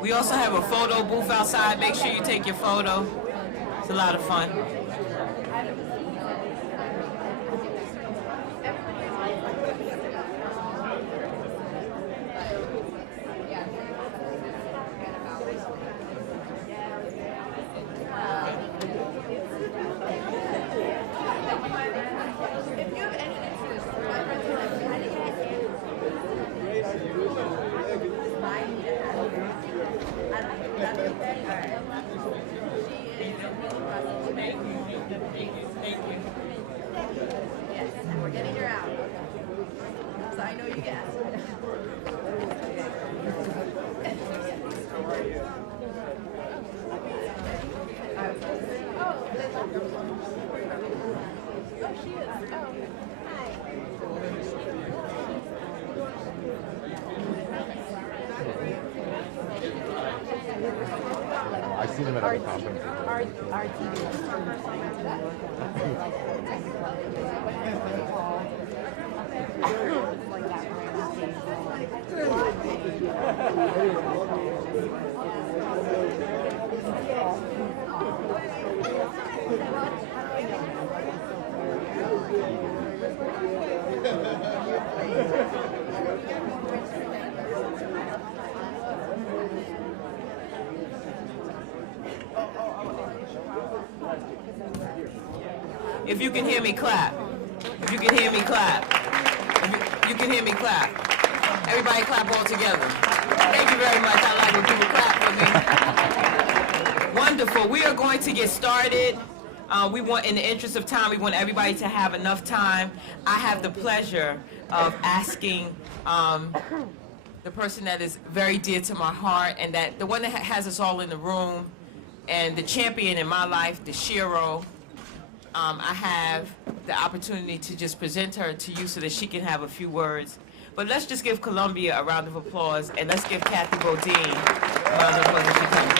We also have a photo booth outside. Make sure you take your photo. It's a lot of fun. We're getting her out. So I know you guessed. Oh, she is. Oh, hi. I've seen him at other conferences. Our If you can hear me, clap. If you can hear me, clap. If you can hear me, clap. Everybody clap all together. Thank you very much. I like when people clap for me. Wonderful. We are going to get started. We want, in the interest of time, we want everybody to have enough time. I have the pleasure of asking the person that is very dear to my heart, and that the one that has us all in the room, and the champion in my life, the Shiro. I have the opportunity to just present her to you so that she can have a few words. But let's just give Columbia a round of applause, and let's give Kathy Bodine a round of applause as she comes.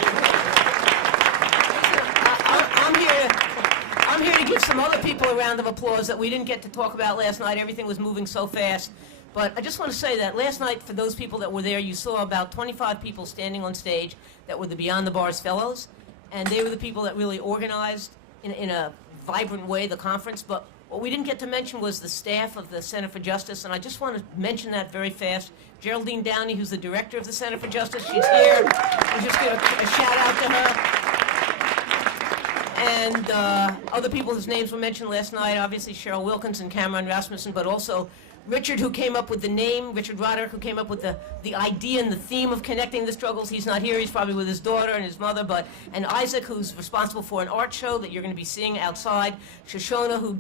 I'm here to give some other people a round of applause that we didn't get to talk about last night. Everything was moving so fast. But I just want to say that last night, for those people that were there, you saw about 25 people standing on stage that were the Beyond the Bars Fellows. And they were the people that really organized in a vibrant way the conference. But what we didn't get to mention was the staff of the Center for Justice, and I just want to mention that very fast. Geraldine Downey, who's the director of the Center for Justice, she's here. We'll just give a shout out to her. And other people whose names were mentioned last night, obviously Cheryl Wilkins and Cameron Rasmussen, but also Richard, who came up with the name, Richard Roderick, who came up with the idea and the theme of connecting the struggles. He's not here, he's probably with his daughter and his mother, and Isaac, who's responsible for an art show that you're going to be seeing outside, Shoshona, who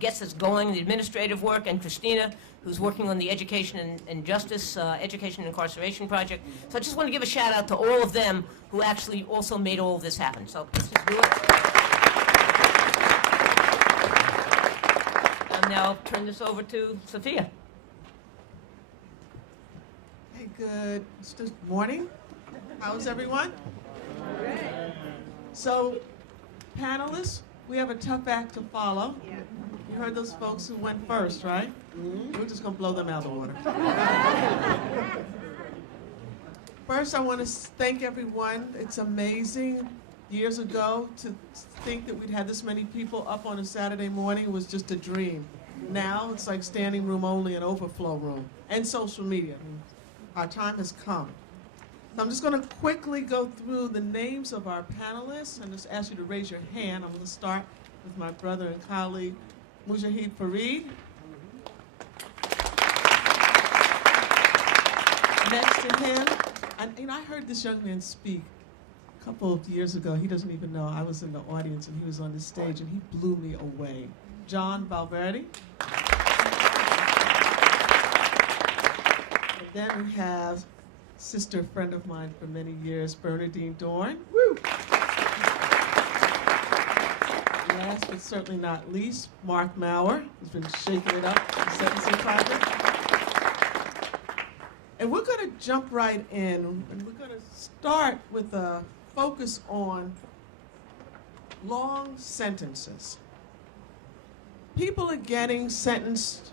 gets us going, the administrative work, and Christina, who's working on the Education and Justice, Education and Incarceration Project. So I just want to give a shout out to all of them who actually also made all of this happen. So let's just do it. Now I'll turn this over to Sophia. Hey, good morning. How's everyone? So, panelists, we have a tough act to follow. You heard those folks who went first, right? We're just going to blow them out of the water. First, I want to thank everyone. It's amazing. Years ago, to think that we'd have this many people up on a Saturday morning was just a dream. Now it's like standing room only and overflow room, and social media. Our time has come. So I'm just going to quickly go through the names of our panelists and just ask you to raise your hand. I'm going to start with my brother and colleague, Mujahid Fareed. Next to him, and I heard this young man speak a couple of years ago. He doesn't even know I was in the audience and he was on the stage and he blew me away. John Valverde. And then we have sister friend of mine for many years, Bernadine Dorn. Woo! Last but certainly not least, Mark Maurer, who's been shaking it up in the Sentencing Project. And we're going to jump right in, and we're going to start with a focus on long sentences. People are getting sentenced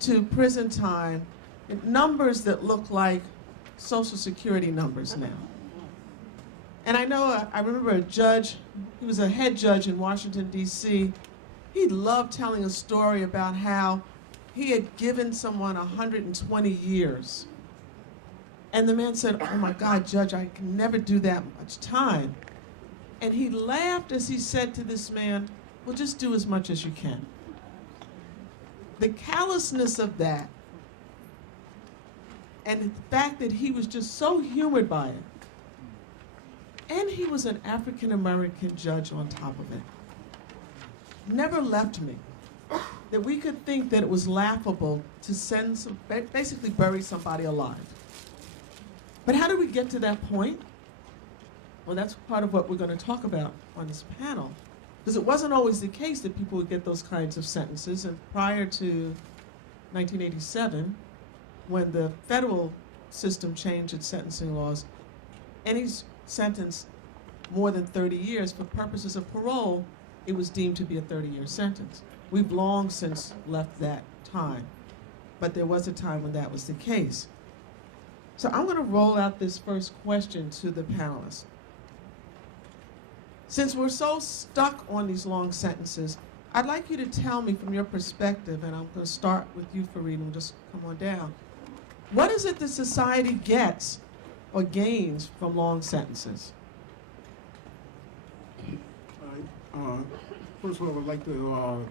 to prison time in numbers that look like Social Security numbers now. And I know, I remember a judge, he was a head judge in Washington, D.C. He loved telling a story about how he had given someone 120 years. And the man said, "Oh my God, Judge, I can never do that much time." And he laughed as he said to this man, "Well, just do as much as you can." The callousness of that, and the fact that he was just so humored by it, and he was an African American judge on top of it, never left me. That we could think that it was laughable to basically bury somebody alive. But how did we get to that point? Well, that's part of what we're going to talk about on this panel. Because it wasn't always the case that people would get those kinds of sentences. And prior to 1987, when the federal system changed its sentencing laws, any sentence more than 30 years for purposes of parole, it was deemed to be a 30-year sentence. We've long since left that time, but there was a time when that was the case. So I'm going to roll out this first question to the panelists. Since we're so stuck on these long sentences, I'd like you to tell me from your perspective, and I'm going to start with you, Fareed, and just come on down. What is it that society gets or gains from long sentences? First of all, I would like to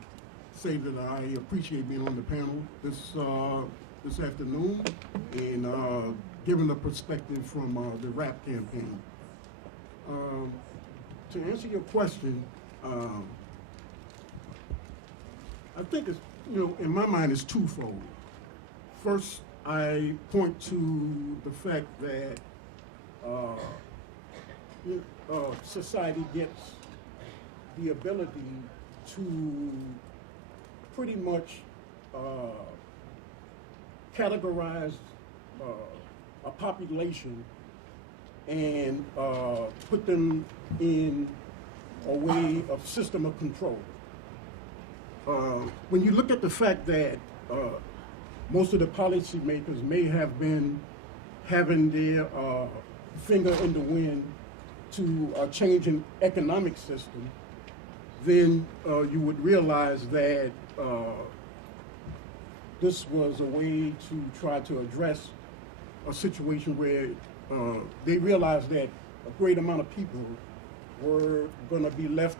say that I appreciate being on the panel this afternoon and giving a perspective from the RAP campaign. To answer your question, I think it's, in my mind, it's twofold. First, I point to the fact that society gets the ability to pretty much categorize a population and put them in a way of system of control. When you look at the fact that most of the policymakers may have been having their finger in the wind to a change in economic system, then you would realize that this was a way to try to address a situation where they realized that a great amount of people were going to be left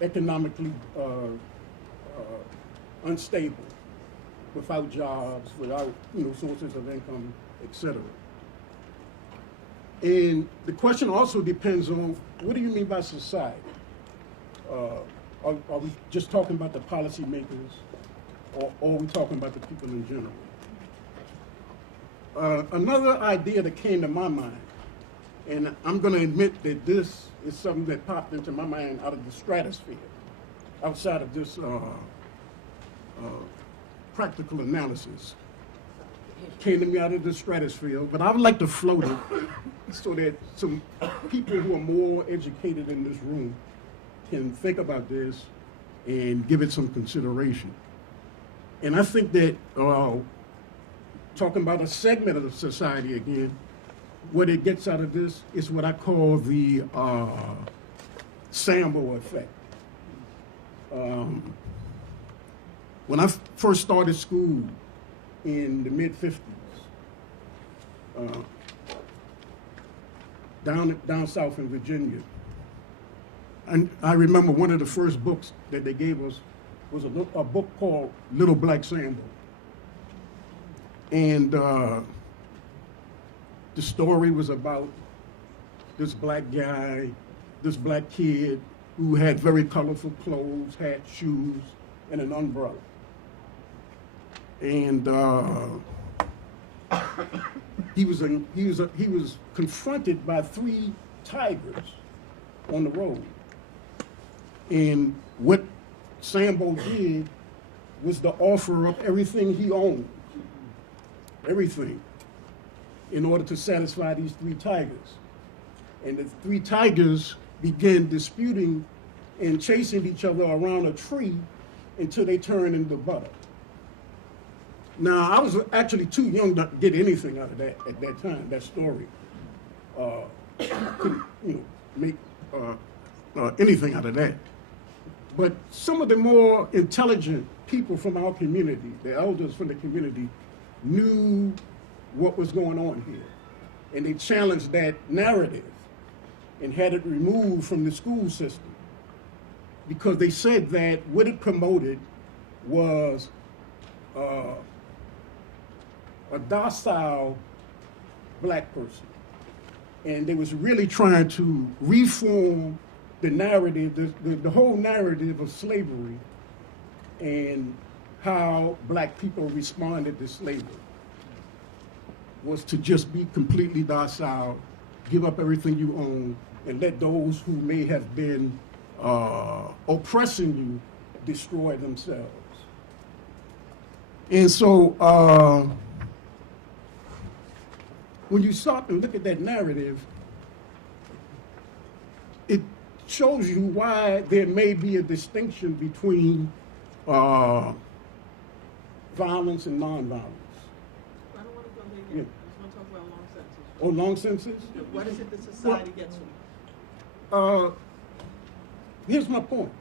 economically unstable, without jobs, without sources of income, etc. And the question also depends on, what do you mean by society? Are we just talking about the policymakers, or are we talking about the people in general? Another idea that came to my mind, and I'm going to admit that this is something that popped into my mind out of the stratosphere, outside of this practical analysis. Came to me out of the stratosphere, but I would like to float it so that some people who are more educated in this room can think about this and give it some consideration. And I think that talking about a segment of the society again, what it gets out of this is what I call the Sambo effect. When I first started school in the mid-50s, down south in Virginia, and I remember one of the first books that they gave us was a book called Little Black Sambo. And the story was about this black guy, this black kid who had very colorful clothes, hat, shoes, and an umbrella. And he was confronted by 3 tigers on the road. And what Sambo did was to offer up everything he owned, everything, in order to satisfy these 3 tigers. And the 3 tigers began disputing and chasing each other around a tree until they turned into butter. Now, I was actually too young to get anything out of that at that time, that story. Couldn't, make anything out of that. But some of the more intelligent people from our community, the elders from the community, knew what was going on here. And they challenged that narrative and had it removed from the school system, because they said that what it promoted was a docile black person. And they was really trying to reform the narrative, the whole narrative of slavery and how black people responded to slavery was to just be completely docile, give up everything you own, and let those who may have been oppressing you destroy themselves. And so when you stop and look at that narrative, it shows you why there may be a distinction between violence and nonviolence. I don't want to go there Yeah. yet. I just want to talk about long sentences. Oh, long sentences? What is it that society gets from? Here's my point.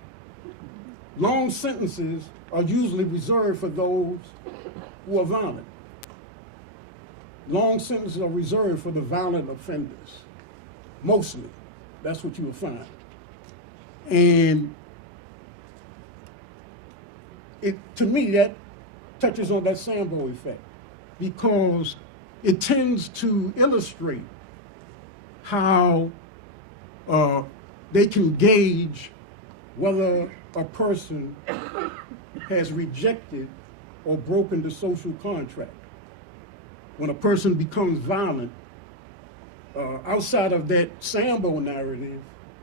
Long sentences are usually reserved for those who are violent. Long sentences are reserved for the violent offenders, mostly. That's what you will find. And to me, that touches on that Sambo effect, because it tends to illustrate how they can gauge whether a person has rejected or broken the social contract. When a person becomes violent, outside of that Sambo narrative,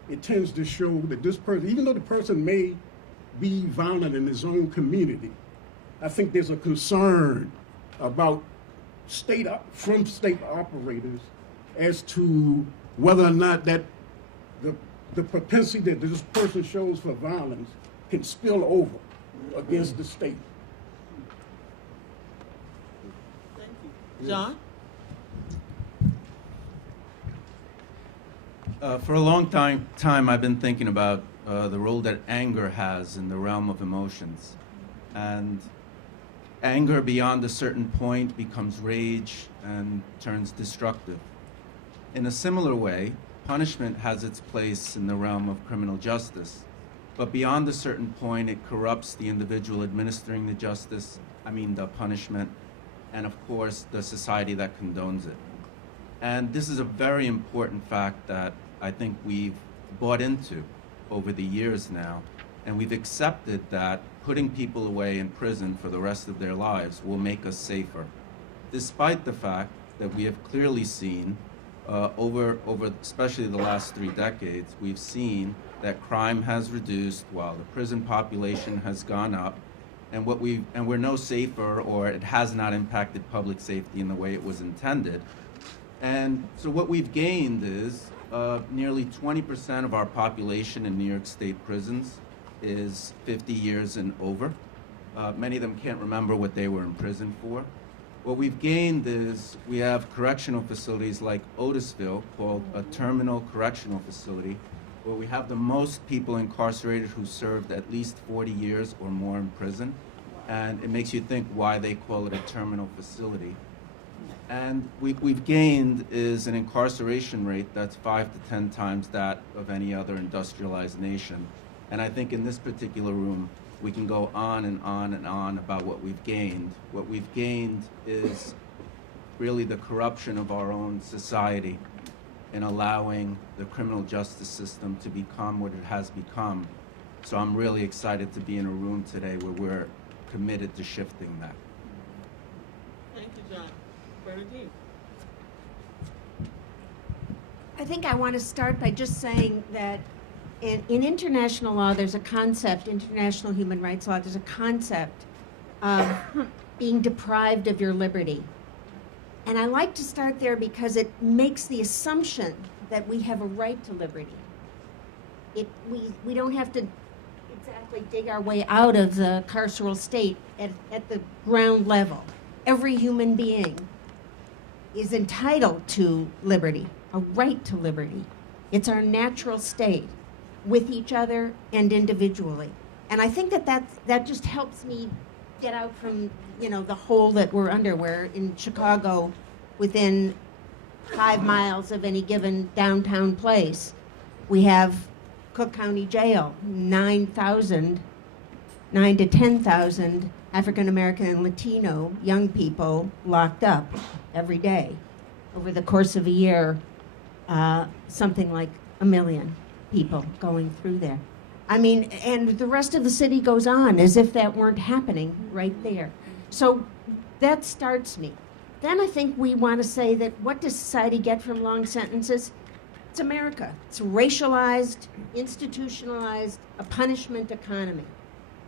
it tends to show that this person, even though the person may be violent in his own community, I think there's a concern about state operators as to whether or not that the propensity that this person shows for violence can spill over against the state. Thank you. John? For a long time, I've been thinking about the role that anger has in the realm of emotions. And anger beyond a certain point becomes rage and turns destructive. In a similar way, punishment has its place in the realm of criminal justice. But beyond a certain point, it corrupts the individual administering the punishment, and of course, the society that condones it. And this is a very important fact that I think we've bought into over the years now, and we've accepted that putting people away in prison for the rest of their lives will make us safer, despite the fact that we have clearly seen over especially the last 3 decades, we've seen that crime has reduced while the prison population has gone up, and we're no safer, or it has not impacted public safety in the way it was intended. And so what we've gained is nearly 20% of our population in New York State prisons is 50 years and over. Many of them can't remember what they were in prison for. What we've gained is we have correctional facilities like Otisville, called a terminal correctional facility, where we have the most people incarcerated who served at least 40 years or more in prison. And it makes you think why they call it a terminal facility. And we've gained is an incarceration rate that's 5 to 10 times that of any other industrialized nation. And I think in this particular room, we can go on and on and on about what we've gained. What we've gained is really the corruption of our own society in allowing the criminal justice system to become what it has become. So I'm really excited to be in a room today where we're committed to shifting that. Thank you, John. Bernadine? I think I want to start by just saying that in international law, there's a concept, international human rights law, there's a concept of being deprived of your liberty. And I like to start there because it makes the assumption that we have a right to liberty. We don't have to exactly dig our way out of the carceral state at the ground level. every human being is entitled to liberty, a right to liberty. It's our natural state with each other and individually. And I think that just helps me get out from, the hole that we're under, where in Chicago, within 5 miles of any given downtown place, we have Cook County Jail, 9 to 10,000 African American and Latino young people locked up every day. Over the course of a year, something like 1 million people going through there. I mean, and the rest of the city goes on as if that weren't happening right there. So that starts me. Then I think we want to say that what does society get from long sentences? It's America. It's racialized, institutionalized, a punishment economy.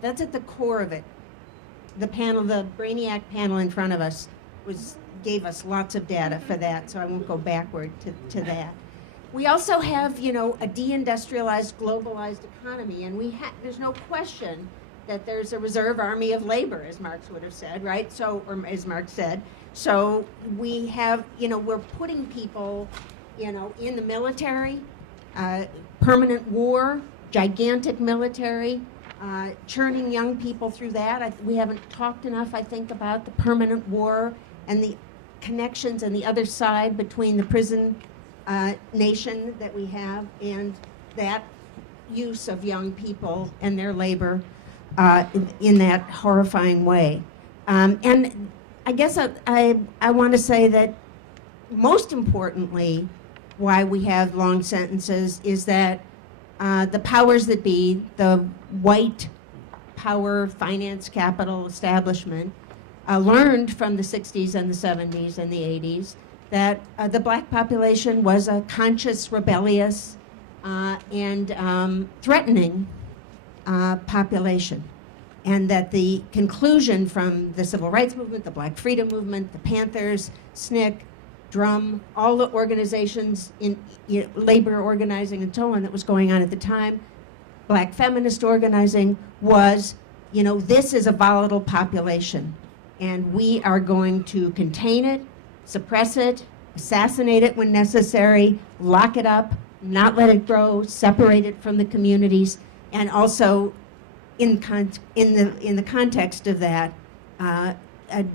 That's at the core of it. The Brainiac panel in front of us gave us lots of data for that, so I won't go backward to that. We also have, a deindustrialized, globalized economy, and there's no question that there's a reserve army of labor, as Marx would have said, right? So, or as Marx said. So we have, we're putting people, in the military, permanent war, gigantic military, churning young people through that. We haven't talked enough, I think, about the permanent war and the connections and the other side between the prison nation that we have and that use of young people and their labor in that horrifying way. And I guess I want to say that most importantly, why we have long sentences is that the powers that be, the white power, finance, capital establishment, learned from the 60s and the 70s and the 80s that the black population was a conscious, rebellious, and threatening population. And that the conclusion from the civil rights movement, the black freedom movement, the Panthers, SNCC, Drum, all the organizations in labor organizing and so on that was going on at the time, black feminist organizing, was, this is a volatile population. And we are going to contain it, suppress it, assassinate it when necessary, lock it up, not let it grow, separate it from the communities, and also in the context of that,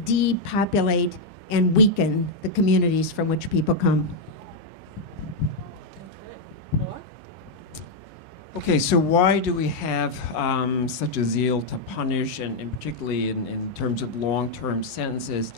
depopulate and weaken the communities from which people come. Okay, so why do we have such a zeal to punish, and particularly in terms of long-term sentences?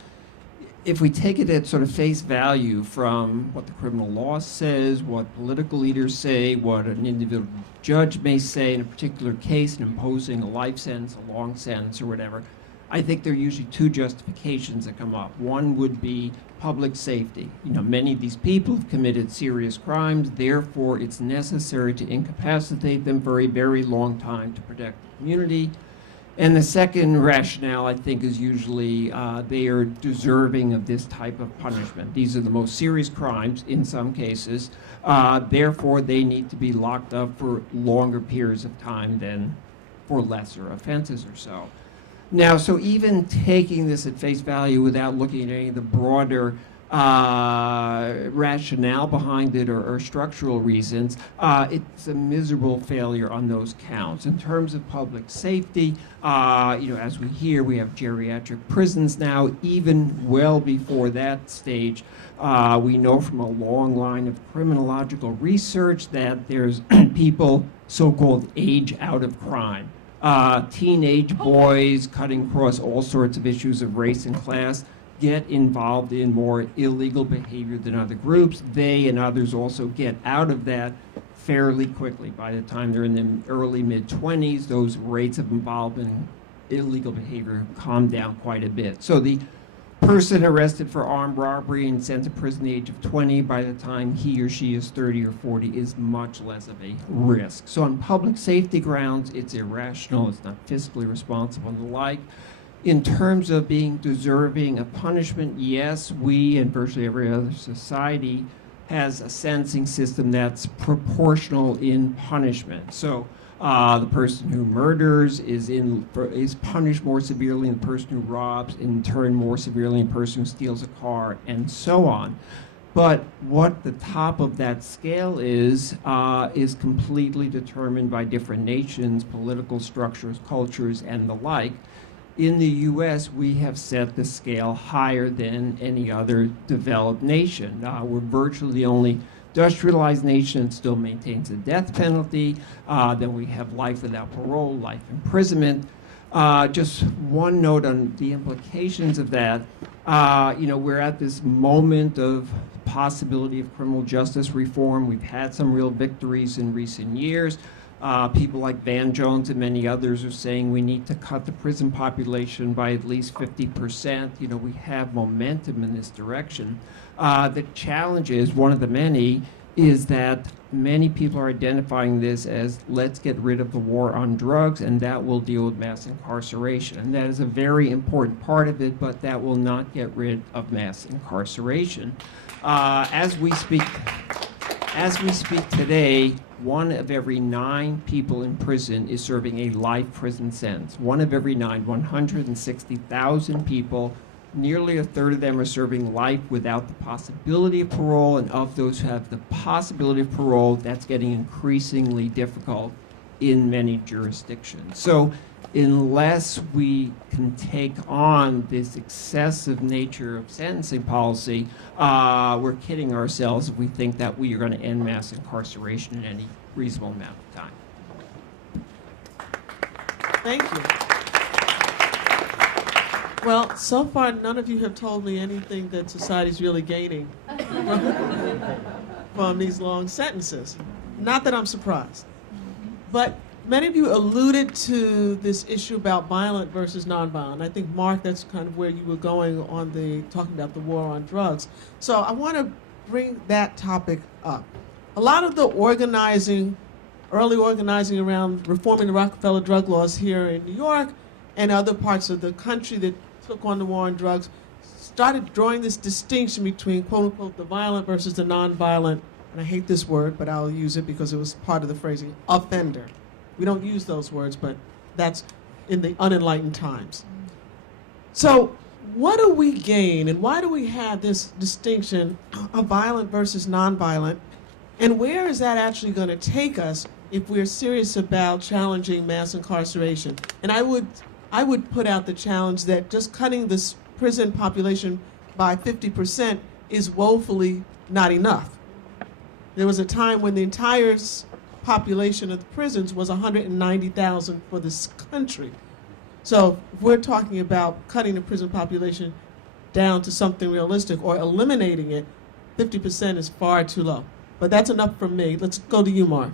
If we take it at sort of face value from what the criminal law says, what political leaders say, what an individual judge may say in a particular case in imposing a life sentence, a long sentence, or whatever, I think there are usually two justifications that come up. One would be public safety. Many of these people have committed serious crimes, therefore it's necessary to incapacitate them for a very long time to protect the community. And the second rationale, I think, is usually they are deserving of this type of punishment. These are the most serious crimes in some cases, therefore they need to be locked up for longer periods of time than for lesser offenses or so. Now, so even taking this at face value without looking at any of the broader rationale behind it or structural reasons, it's a miserable failure on those counts. In terms of public safety, as we hear, we have geriatric prisons now. Even well before that stage, we know from a long line of criminological research that there's people so-called age out of crime. Teenage boys cutting across all sorts of issues of race and class get involved in more illegal behavior than other groups. They and others also get out of that fairly quickly. By the time they're in the early mid-20s, those rates of involvement in illegal behavior calm down quite a bit. So the person arrested for armed robbery and sent to prison at the age of 20, by the time he or she is 30 or 40, is much less of a risk. So on public safety grounds, it's irrational, it's not fiscally responsible and the like. In terms of being deserving of punishment, yes, we and virtually every other society has a sentencing system that's proportional in punishment. So The person who murders is punished more severely than the person who robs, in turn more severely than the person who steals a car, and so on. But what the top of that scale is completely determined by different nations, political structures, cultures, and the like. In the U.S., we have set the scale higher than any other developed nation. We're virtually the only industrialized nation that still maintains the death penalty. Then we have life without parole, life imprisonment. Just one note on the implications of that. We're at this moment of possibility of criminal justice reform. We've had some real victories in recent years. People like Van Jones and many others are saying we need to cut the prison population by at least 50%. We have momentum in this direction. The challenge is, one of the many, is that many people are identifying this as, let's get rid of the war on drugs, and that will deal with mass incarceration. And that is a very important part of it, but that will not get rid of mass incarceration. As we speak today, 1 of every 9 people in prison is serving a life prison sentence. 1 of every 9, 160,000 people. Nearly a third of them are serving life without the possibility of parole, and of those who have the possibility of parole, that's getting increasingly difficult in many jurisdictions. So unless we can take on this excessive nature of sentencing policy, we're kidding ourselves if we think that we are going to end mass incarceration in any reasonable amount of time. Thank you. Well, so far, none of you have told me anything that society's really gaining from these long sentences. Not that I'm surprised. But many of you alluded to this issue about violent versus nonviolent. I think, Mark, that's kind of where you were going on talking about the war on drugs. So I want to bring that topic up. A lot of the early organizing around reforming the Rockefeller drug laws here in New York and other parts of the country that took on the war on drugs started drawing this distinction between, quote unquote, the violent versus the nonviolent, and I hate this word, but I'll use it because it was part of the phrasing, offender. We don't use those words, but that's in the unenlightened times. So what do we gain, and why do we have this distinction of violent versus nonviolent, and where is that actually going to take us if we're serious about challenging mass incarceration? And I would put out the challenge that just cutting this prison population by 50% is woefully not enough. There was a time when the entire population of the prisons was 190,000 for this country. So if we're talking about cutting the prison population down to something realistic or eliminating it, 50% is far too low. But that's enough from me. Let's go to you, Mark.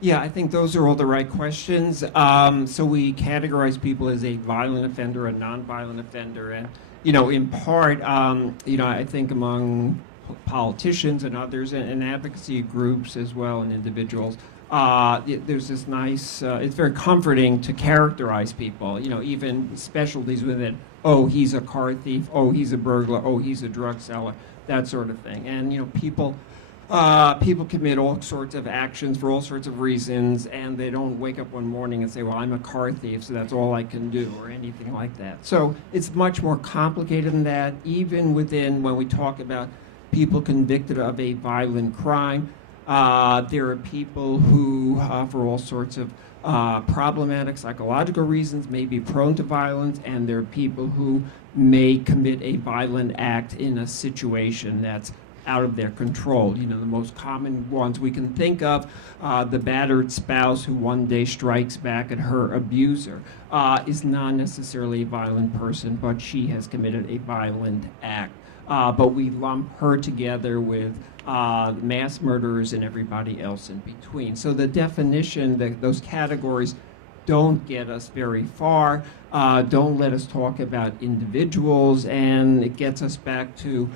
Yeah, I think those are all the right questions. So we categorize people as a violent offender, a nonviolent offender, and in part, I think among politicians and others, and advocacy groups as well, and individuals, there's this nice. It's very comforting to characterize people. Even specialties within. Oh, he's a car thief. Oh, he's a burglar. Oh, he's a drug seller. That sort of thing. And people commit all sorts of actions for all sorts of reasons, and they don't wake up one morning and say, well, I'm a car thief, so that's all I can do, or anything like that. So it's much more complicated than that, even within when we talk about people convicted of a violent crime. There are people who, for all sorts of problematic psychological reasons, may be prone to violence, and there are people who may commit a violent act in a situation that's out of their control. The most common ones we can think of, the battered spouse who one day strikes back at her abuser, is not necessarily a violent person, but she has committed a violent act. But we lump her together with mass murderers and everybody else in between. So the definition, those categories don't get us very far, don't let us talk about individuals, and it gets us back to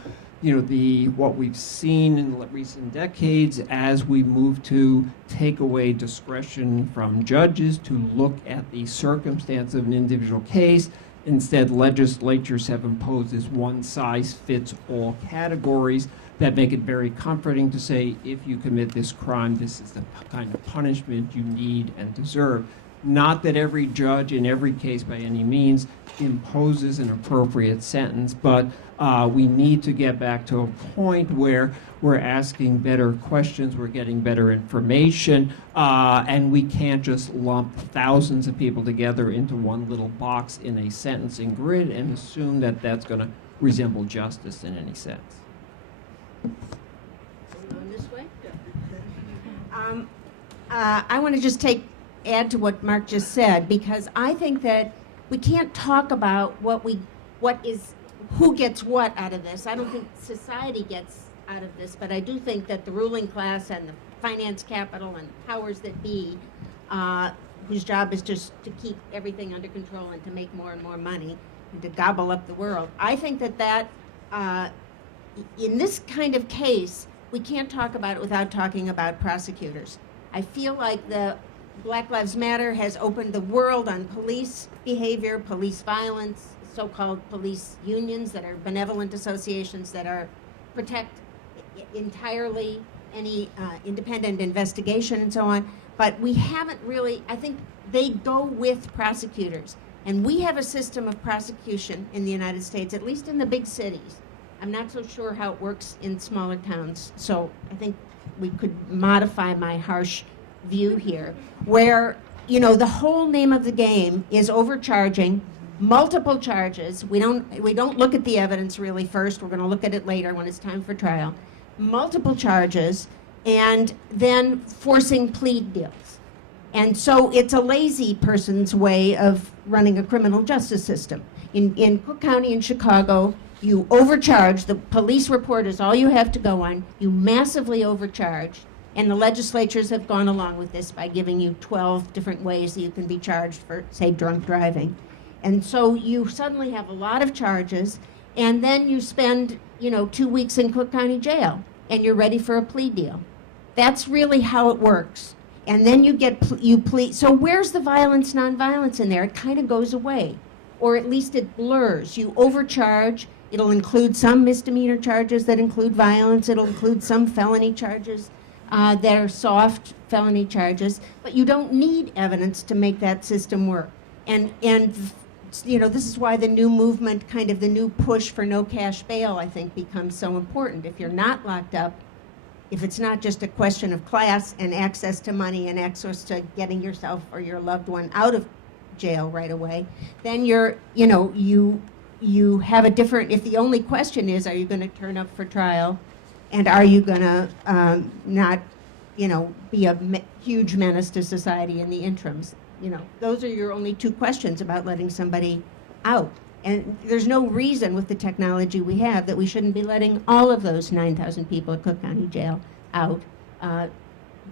what we've seen in recent decades as we move to take away discretion from judges to look at the circumstance of an individual case Instead, legislatures have imposed this one-size-fits-all categories that make it very comforting to say, if you commit this crime, this is the kind of punishment you need and deserve. Not that every judge in every case by any means imposes an appropriate sentence, but we need to get back to a point where we're asking better questions, we're getting better information, and we can't just lump thousands of people together into one little box in a sentencing grid and assume that that's going to resemble justice in any sense. Going this way? I want to just add to what Mark just said, because I think that we can't talk about who gets what out of this. I don't think society gets out of this, but I do think that the ruling class and the finance capital and powers that be, whose job is just to keep everything under control and to make more and more money and to gobble up the world. I think that in this kind of case, we can't talk about it without talking about prosecutors. I feel like the Black Lives Matter has opened the world on police behavior, police violence, so-called police unions that are benevolent associations that protect entirely any independent investigation and so on. But we haven't really, I think they go with prosecutors. And we have a system of prosecution in the United States, at least in the big cities. I'm not so sure how it works in smaller towns. So I think we could modify my harsh view here, where, you know, the whole name of the game is overcharging, multiple charges. We don't look at the evidence really first. We're going to look at it later when it's time for trial. Multiple charges, and then forcing plea deals. And so it's a lazy person's way of running a criminal justice system. In Cook County in Chicago, you overcharge. The police report is all you have to go on. You massively overcharge. And the legislatures have gone along with this by giving you 12 different ways that you can be charged for, say, drunk driving. And so you suddenly have a lot of charges, and then you spend, 2 weeks in Cook County Jail, and you're ready for a plea deal. That's really how it works. And then you plea. So where's the violence, nonviolence in there? It kind of goes away, or at least it blurs. You overcharge. It'll include some misdemeanor charges that include violence. It'll include some felony charges that are soft felony charges, but you don't need evidence to make that system work. And this is why the new movement, kind of the new push for no cash bail, I think, becomes so important. If you're not locked up, if it's not just a question of class and access to money and access to getting yourself or your loved one out of jail right away, then you have a different, if the only question is, are you going to turn up for trial, and are you going to not, be a huge menace to society in the interims? Those are your only two questions about letting somebody out. And there's no reason with the technology we have that we shouldn't be letting all of those 9,000 people at Cook County Jail out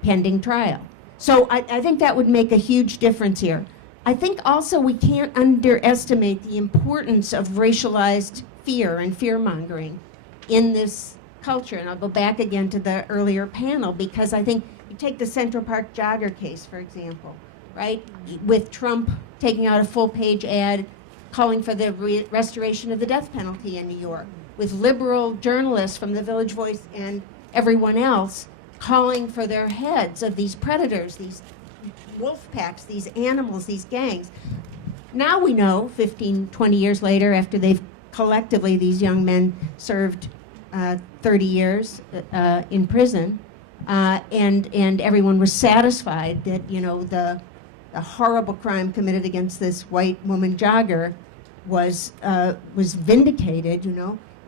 pending trial. So I think that would make a huge difference here. I think also we can't underestimate the importance of racialized fear and fear-mongering in this culture. And I'll go back again to the earlier panel, because I think you take the Central Park jogger case, for example, right? With Trump taking out a full-page ad calling for the restoration of the death penalty in New York, with liberal journalists from the Village Voice and everyone else calling for their heads of these predators, these wolf packs, these animals, these gangs. Now we know, 15, 20 years later, after they've collectively, these young men served 30 years in prison, and everyone was satisfied that, the horrible crime committed against this white woman jogger was vindicated,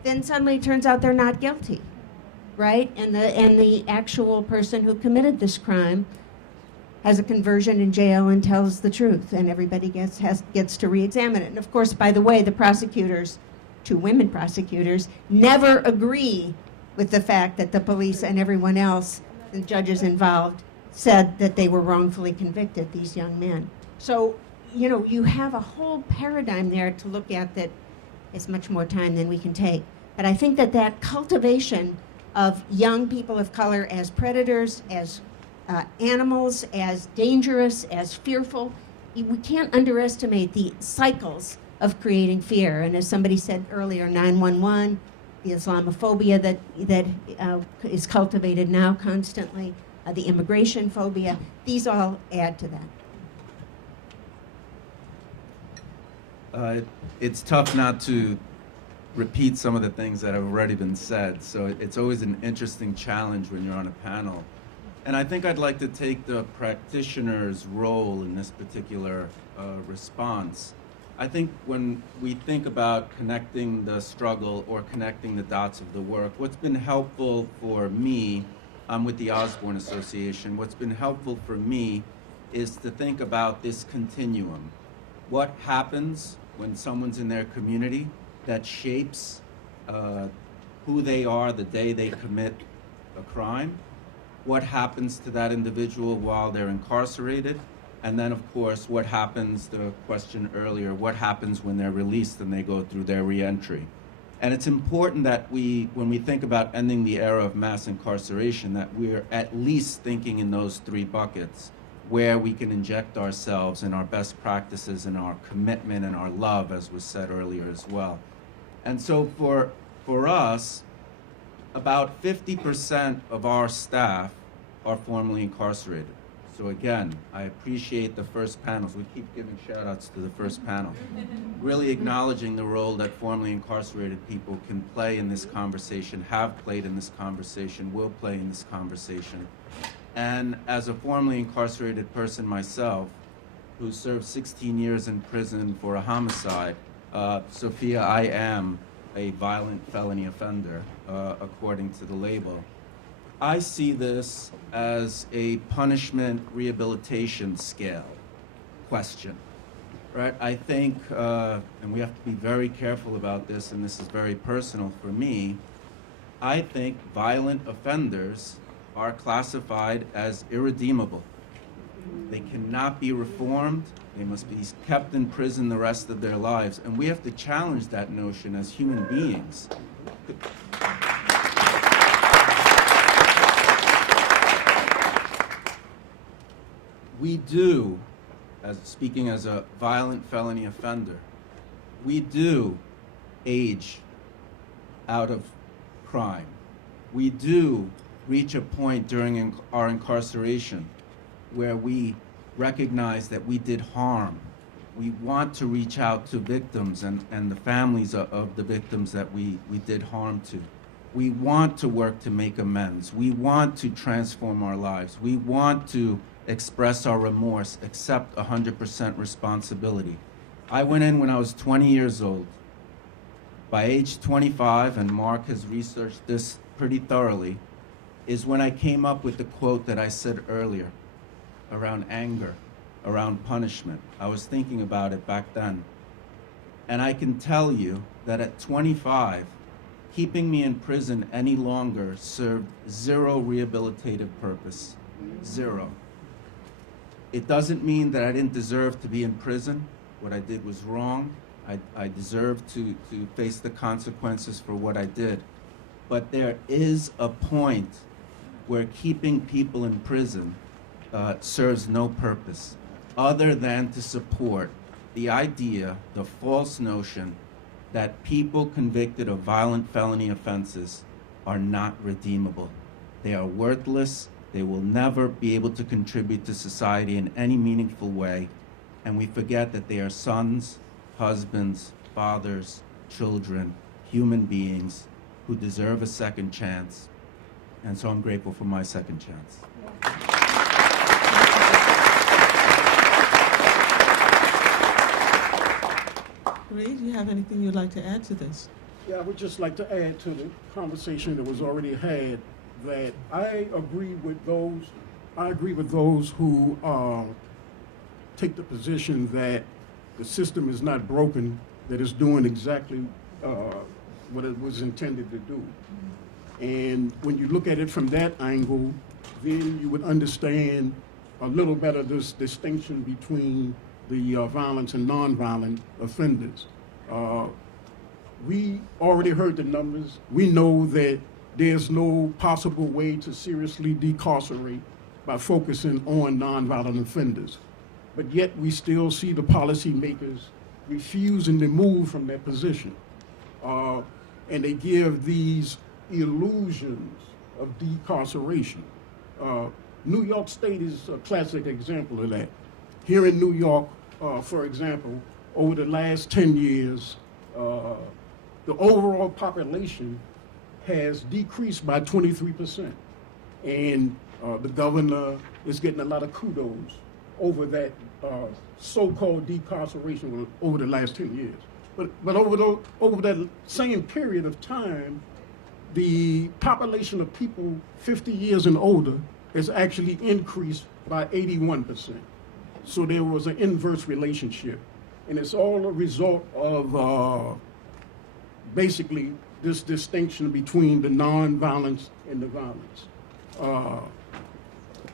then suddenly it turns out they're not guilty, right? And the actual person who committed this crime has a conversion in jail and tells the truth, and everybody gets to re-examine it. And of course, by the way, the prosecutors, 2 women prosecutors, never agree with the fact that the police and everyone else, the judges involved, said that they were wrongfully convicted, these young men. So, you have a whole paradigm there to look at that is much more time than we can take. But I think that cultivation of young people of color as predators, as animals, as dangerous, as fearful, we can't underestimate the cycles of creating fear. And as somebody said earlier, 911, the Islamophobia that is cultivated now constantly, the immigration phobia, these all add to that. It's tough not to repeat some of the things that have already been said. So it's always an interesting challenge when you're on a panel. And I think I'd like to take the practitioner's role in this particular response. I think when we think about connecting the struggle or connecting the dots of the work, what's been helpful for me, I'm with the Osborne Association, what's been helpful for me is to think about this continuum. What happens when someone's in their community that shapes who they are the day they commit a crime? What happens to that individual while they're incarcerated? And then, of course, what happens, the question earlier, what happens when they're released and they go through their reentry? And it's important that when we think about ending the era of mass incarceration, that we're at least thinking in those three buckets where we can inject ourselves in our best practices and our commitment and our love, as was said earlier as well. And so for us, about 50% of our staff are formerly incarcerated. So again, I appreciate the first panels. We keep giving shout outs to the first panel. Really acknowledging the role that formerly incarcerated people can play in this conversation, have played in this conversation, will play in this conversation. And as a formerly incarcerated person myself, who served 16 years in prison for a homicide, Sophia, I am a violent felony offender, according to the label. I see this as a punishment rehabilitation scale question, right? I think, and we have to be very careful about this, and this is very personal for me, I think violent offenders are classified as irredeemable. They cannot be reformed. They must be kept in prison the rest of their lives. And we have to challenge that notion as human beings. We do, speaking as a violent felony offender, we do age out of crime. We do reach a point during our incarceration where we recognize that we did harm. We want to reach out to victims and the families of the victims that we did harm to. We want to work to make amends. We want to transform our lives. We want to express our remorse, accept 100% responsibility. I went in when I was 20 years old. By age 25, and Mark has researched this pretty thoroughly, is when I came up with the quote that I said earlier around anger, around punishment. I was thinking about it back then. And I can tell you that at 25, keeping me in prison any longer served zero rehabilitative purpose. Zero. It doesn't mean that I didn't deserve to be in prison. What I did was wrong. I deserve to face the consequences for what I did. But there is a point where keeping people in prison serves no purpose other than to support the idea, the false notion, that people convicted of violent felony offenses are not redeemable. They are worthless. They will never be able to contribute to society in any meaningful way. And we forget that they are sons, husbands, fathers, children, human beings who deserve a second chance. And so I'm grateful for my second chance. Reed, do you have anything you'd like to add to this? Yeah, I would just like to add to the conversation that was already had that I agree with those who take the position that the system is not broken, that it's doing exactly what it was intended to do. And when you look at it from that angle, then you would understand a little better this distinction between the violent and nonviolent offenders. We already heard the numbers. We know that there's no possible way to seriously decarcerate by focusing on nonviolent offenders. But yet we still see the policymakers refusing to move from their position. And they give these illusions of decarceration. New York State is a classic example of that. Here in New York, for example, over the last 10 years, the overall population has decreased by 23%. And the governor is getting a lot of kudos over that so-called decarceration over the last 10 years. But over that same period of time, the population of people 50 years and older has actually increased by 81%. So there was an inverse relationship. And it's all a result of basically this distinction between the nonviolence and the violence.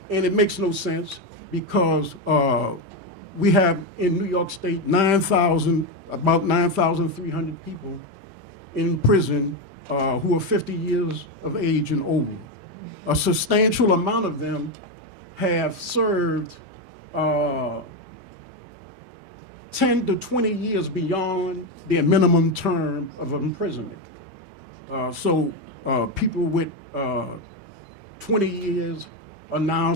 And it makes no sense because we have in New York State about 9,300 people in prison who are 50 years of age and older. A substantial amount of them have served 10 to 20 years beyond their minimum term of imprisonment. So people with 20 years are now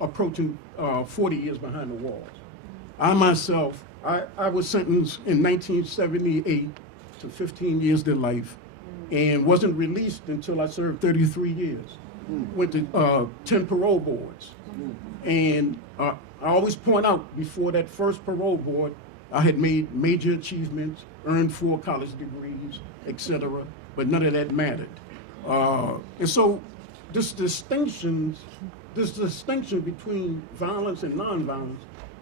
approaching 40 years behind the walls. I myself, I was sentenced in 1978 to 15 years to life and wasn't released until I served 33 years. Went to 10 parole boards. And I always point out before that first parole board, I had made major achievements, earned 4 college degrees, etc., but none of that mattered. And so this distinction between violence and nonviolence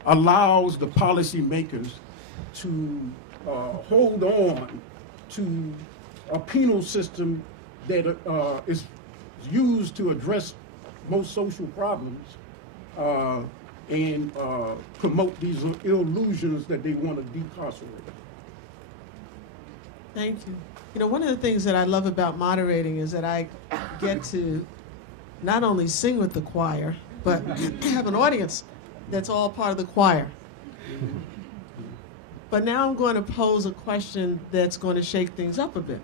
allows the policymakers to hold on to a penal system that is used to address most social problems and promote these illusions that they want to decarcerate. Thank you. You know, one of the things that I love about moderating is that I get to not only sing with the choir, but have an audience that's all part of the choir. But now I'm going to pose a question that's going to shake things up a bit.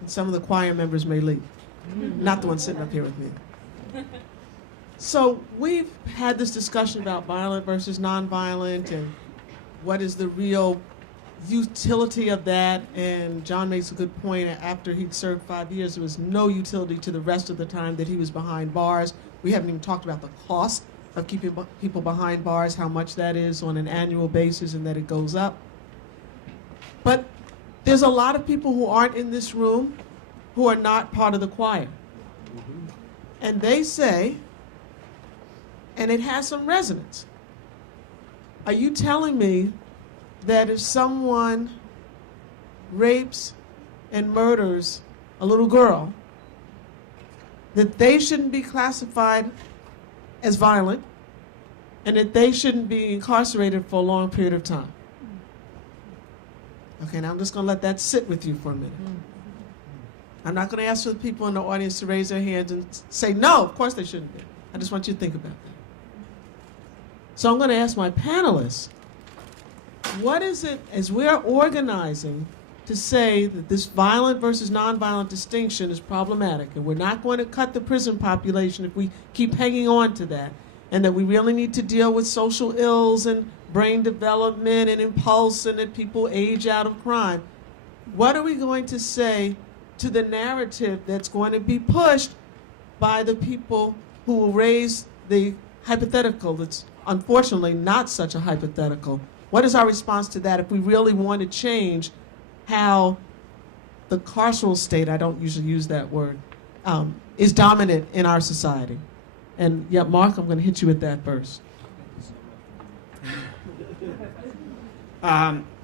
And some of the choir members may leave, not the ones sitting up here with me. So we've had this discussion about violent versus nonviolent and what is the real utility of that, and John makes a good point. After he'd served 5 years, there was no utility to the rest of the time that he was behind bars. We haven't even talked about the cost of keeping people behind bars, how much that is on an annual basis, and that it goes up. But there's a lot of people who aren't in this room who are not part of the choir. And they say, and it has some resonance, are you telling me that if someone rapes and murders a little girl, that they shouldn't be classified as violent and that they shouldn't be incarcerated for a long period of time? Okay, now I'm just going to let that sit with you for a minute. I'm not going to ask for the people in the audience to raise their hands and say, no, of course they shouldn't be. I just want you to think about that. So I'm going to ask my panelists, what is it, as we're organizing to say that this violent versus nonviolent distinction is problematic, and we're not going to cut the prison population if we keep hanging on to that, and that we really need to deal with social ills and brain development and impulse and that people age out of crime, what are we going to say to the narrative that's going to be pushed by the people who will raise the hypothetical that's unfortunately not such a hypothetical? What is our response to that if we really want to change how the carceral state, I don't usually use that word, is dominant in our society? And yeah, Mark, I'm going to hit you with that first.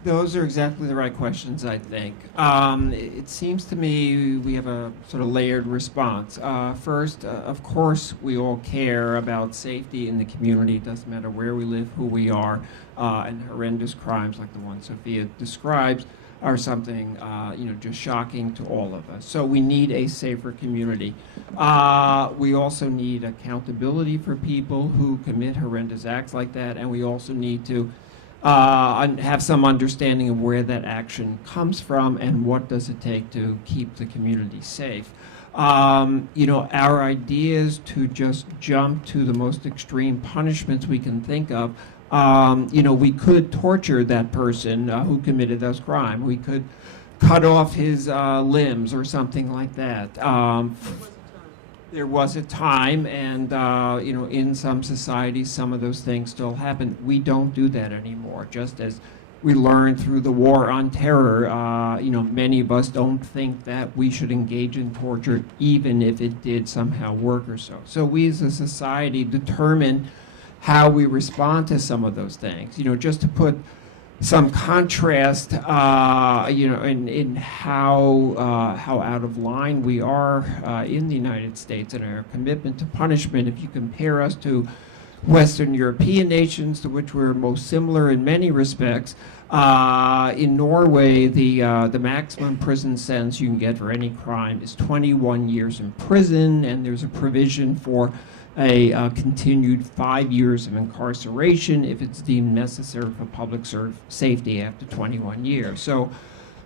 Those are exactly the right questions, I think. It seems to me we have a sort of layered response. First, of course, we all care about safety in the community. It doesn't matter where we live, who we are, and horrendous crimes like the one Sophia describes are something, just shocking to all of us. So we need a safer community. We also need accountability for people who commit horrendous acts like that, and we also need to and have some understanding of where that action comes from and what does it take to keep the community safe. Our idea is to just jump to the most extreme punishments we can think of. We could torture that person who committed this crime. We could cut off his limbs or something like that. There was a time, and in some societies, some of those things still happen. We don't do that anymore. Just as we learned through the war on terror, many of us don't think that we should engage in torture, even if it did somehow work or so. So we, as a society, determine how we respond to some of those things. Just to put some contrast, in how out of line we are in the United States and our commitment to punishment. If you compare us to Western European nations, to which we're most similar in many respects, in Norway, the maximum prison sentence you can get for any crime is 21 years in prison, and there's a provision for a continued 5 years of incarceration if it's deemed necessary for public safety after 21 years. So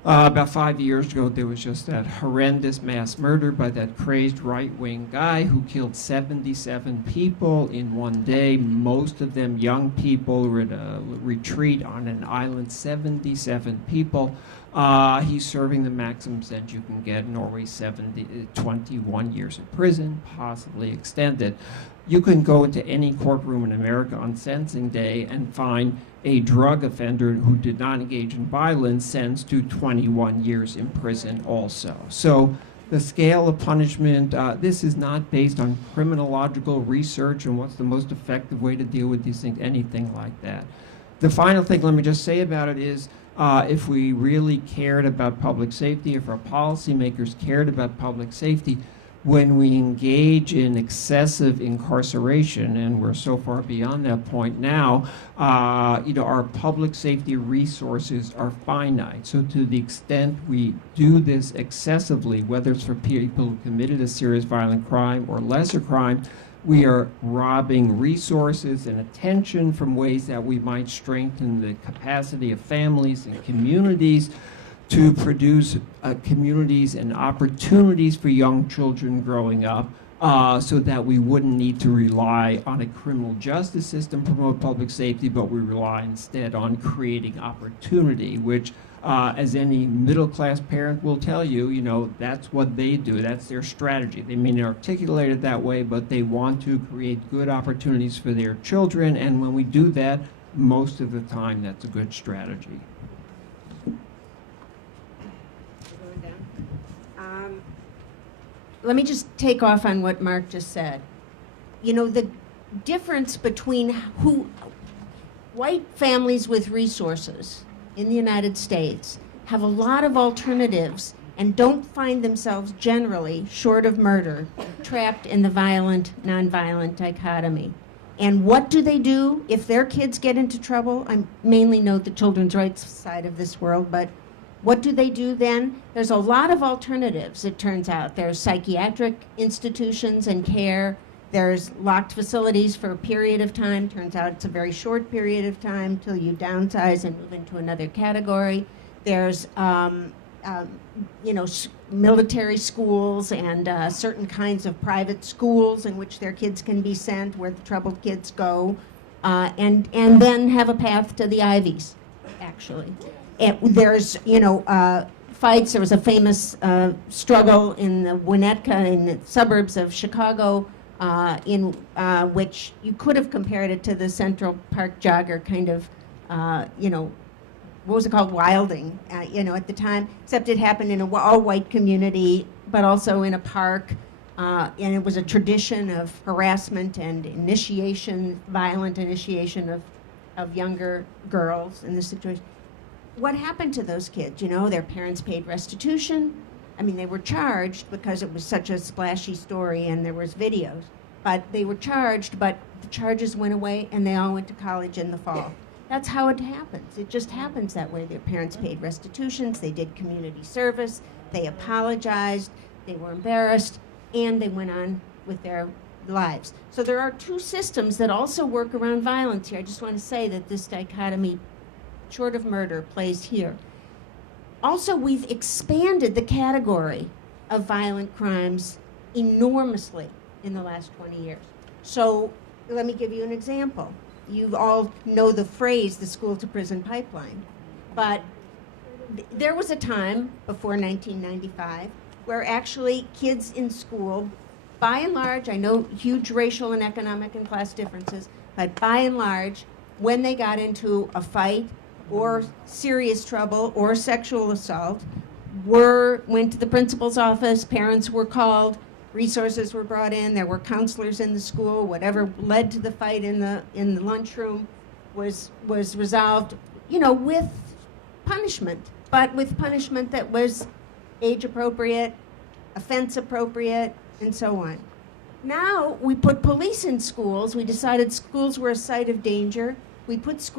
about 5 years ago, there was just that horrendous mass murder by that crazed right-wing guy who killed 77 people in one day, most of them young people who were at a retreat on an island, 77 people. He's serving the maximum sentence you can get in Norway, 21 years in prison, possibly extended. You can go into any courtroom in America on sentencing day and find a drug offender who did not engage in violence sentenced to 21 years in prison also. So the scale of punishment, this is not based on criminological research and what's the most effective way to deal with these things, anything like that. The final thing, let me just say about it is, if we really cared about public safety, if our policymakers cared about public safety, when we engage in excessive incarceration, and we're so far beyond that point now, our public safety resources are finite. So to the extent we do this excessively, whether it's for people who committed a serious violent crime or lesser crime, we are robbing resources and attention from ways that we might strengthen the capacity of families and communities to produce communities and opportunities for young children growing up, so that we wouldn't need to rely on a criminal justice system to promote public safety, but we rely instead on creating opportunity, which as any middle-class parent will tell you, that's what they do. That's their strategy. They may not articulate it that way, but they want to create good opportunities for their children, and when we do that, most of the time, that's a good strategy. Let me just take off on what Mark just said. The difference between white families with resources in the United States have a lot of alternatives and don't find themselves generally, short of murder, trapped in the violent, nonviolent dichotomy. And what do they do if their kids get into trouble? I mainly note the children's rights side of this world, but what do they do then? There's a lot of alternatives, it turns out. There's psychiatric institutions and care. There's locked facilities for a period of time. Turns out it's a very short period of time till you downsize and move into another category. There's, military schools and certain kinds of private schools in which their kids can be sent, where the troubled kids go, and then have a path to the Ivies, actually. There's, fights. There was a famous struggle in the Winnetka, in the suburbs of Chicago, in which you could have compared it to the Central Park jogger kind of, what was it called, wilding, at the time, except it happened in an all-white community, but also in a park, and it was a tradition of harassment and initiation, violent initiation of younger girls in this situation. What happened to those kids? Their parents paid restitution. I mean, they were charged because it was such a splashy story and there was videos. But they were charged, but the charges went away and they all went to college in the fall. That's how it happens. It just happens that way. Their parents paid restitutions, they did community service, they apologized, they were embarrassed, and they went on with their lives. So there are two systems that also work around violence here. I just want to say that this dichotomy short of murder, plays here. Also, we've expanded the category of violent crimes enormously in the last 20 years. So let me give you an example. You all know the phrase, the school to prison pipeline. But there was a time before 1995 where actually kids in school, by and large, I know huge racial and economic and class differences, but by and large, when they got into a fight or serious trouble or sexual assault, went to the principal's office, parents were called, resources were brought in, there were counselors in the school, whatever led to the fight in the lunchroom was resolved, with punishment, but with punishment that was age appropriate, offense appropriate, and so on. Now we put police in schools. We decided schools were a site of danger. We put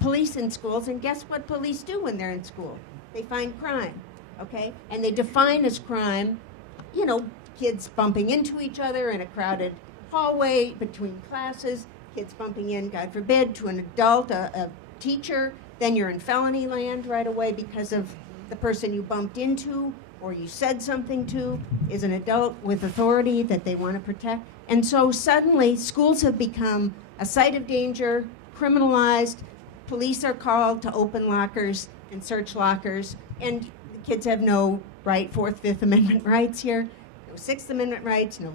police in schools, and guess what police do when they're in school? They find crime, okay? And they define as crime, kids bumping into each other in a crowded hallway between classes, kids bumping in, God forbid, to an adult, a teacher. Then you're in felony land right away because of the person you bumped into or you said something to is an adult with authority that they want to protect. And so suddenly schools have become a site of danger, criminalized. Police are called to open lockers and search lockers, and the kids have no right, Fourth, Fifth Amendment rights here, no Sixth Amendment rights, no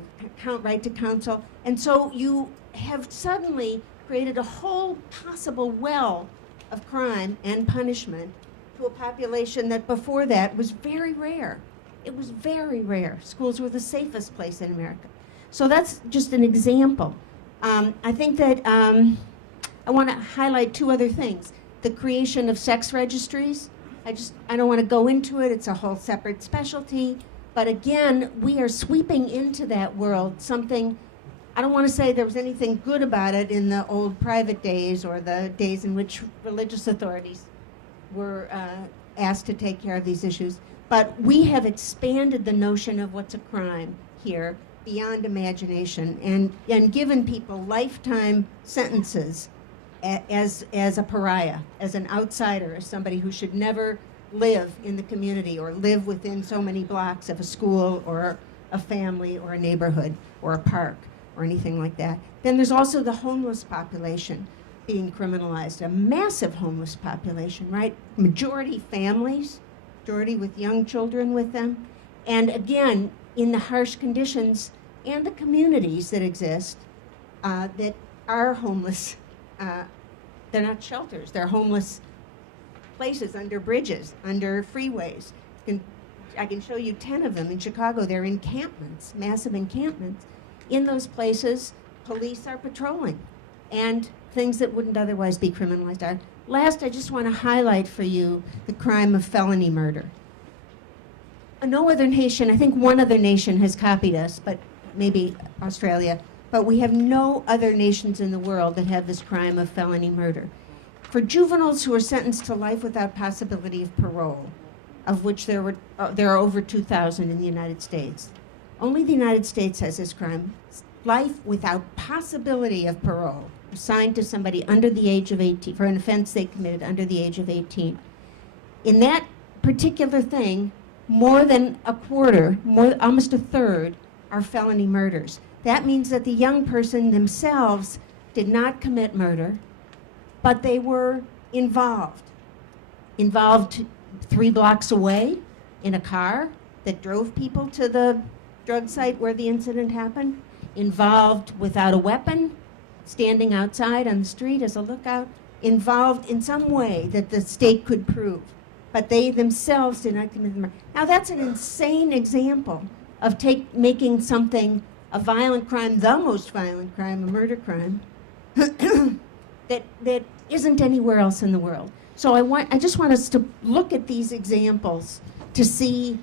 right to counsel. And so you have suddenly created a whole possible well of crime and punishment to a population that before that was very rare. It was very rare. Schools were the safest place in America. So that's just an example. I think that I want to highlight two other things. The creation of sex registries. I don't want to go into it. It's a whole separate specialty. But again, we are sweeping into that world something. I don't want to say there was anything good about it in the old private days or the days in which religious authorities were asked to take care of these issues. But we have expanded the notion of what's a crime here beyond imagination and given people lifetime sentences as a pariah, as an outsider, as somebody who should never live in the community or live within so many blocks of a school or a family or a neighborhood or a park or anything like that. Then there's also the homeless population being criminalized, a massive homeless population, right? Majority families, majority with young children with them. And again, in the harsh conditions and the communities that exist that are homeless, they're not shelters, they're homeless places under bridges, under freeways. I can show you 10 of them in Chicago. They're encampments, massive encampments. In those places, police are patrolling and things that wouldn't otherwise be criminalized. Last, I just want to highlight for you the crime of felony murder. No other nation, I think one other nation has copied us, but maybe Australia, but we have no other nations in the world that have this crime of felony murder. For juveniles who are sentenced to life without possibility of parole, of which there are over 2,000 in the United States, only the United States has this crime, life without possibility of parole, assigned to somebody under the age of 18, for an offense they committed under the age of 18. In that particular thing, more than a quarter, almost a third, are felony murders. That means that the young person themselves did not commit murder, but they were involved. Involved 3 blocks away in a car that drove people to the drug site where the incident happened. Involved without a weapon, standing outside on the street as a lookout. Involved in some way that the state could prove, but they themselves did not commit murder. Now that's an insane example of making something a violent crime, the most violent crime, a murder crime, that isn't anywhere else in the world. So I just want us to look at these examples to see,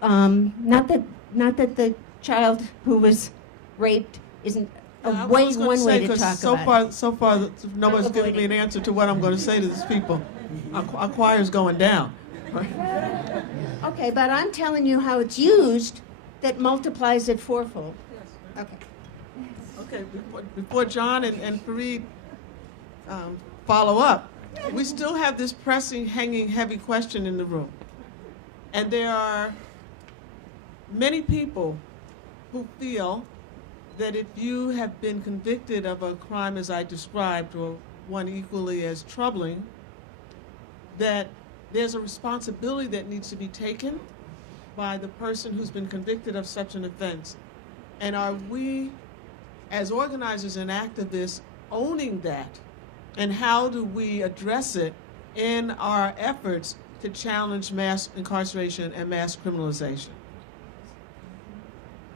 not that the child who was raped isn't one way to talk about it. So far, nobody's given me an answer to what I'm going to say to these people. Our choir's going down. Okay, but I'm telling you how it's used that multiplies it fourfold. Okay. Okay, before John and Fareed follow up, we still have this pressing, hanging, heavy question in the room. And there are many people who feel that if you have been convicted of a crime as I described, or one equally as troubling, that there's a responsibility that needs to be taken by the person who's been convicted of such an offense. And are we, as organizers and activists, owning that? And how do we address it in our efforts to challenge mass incarceration and mass criminalization?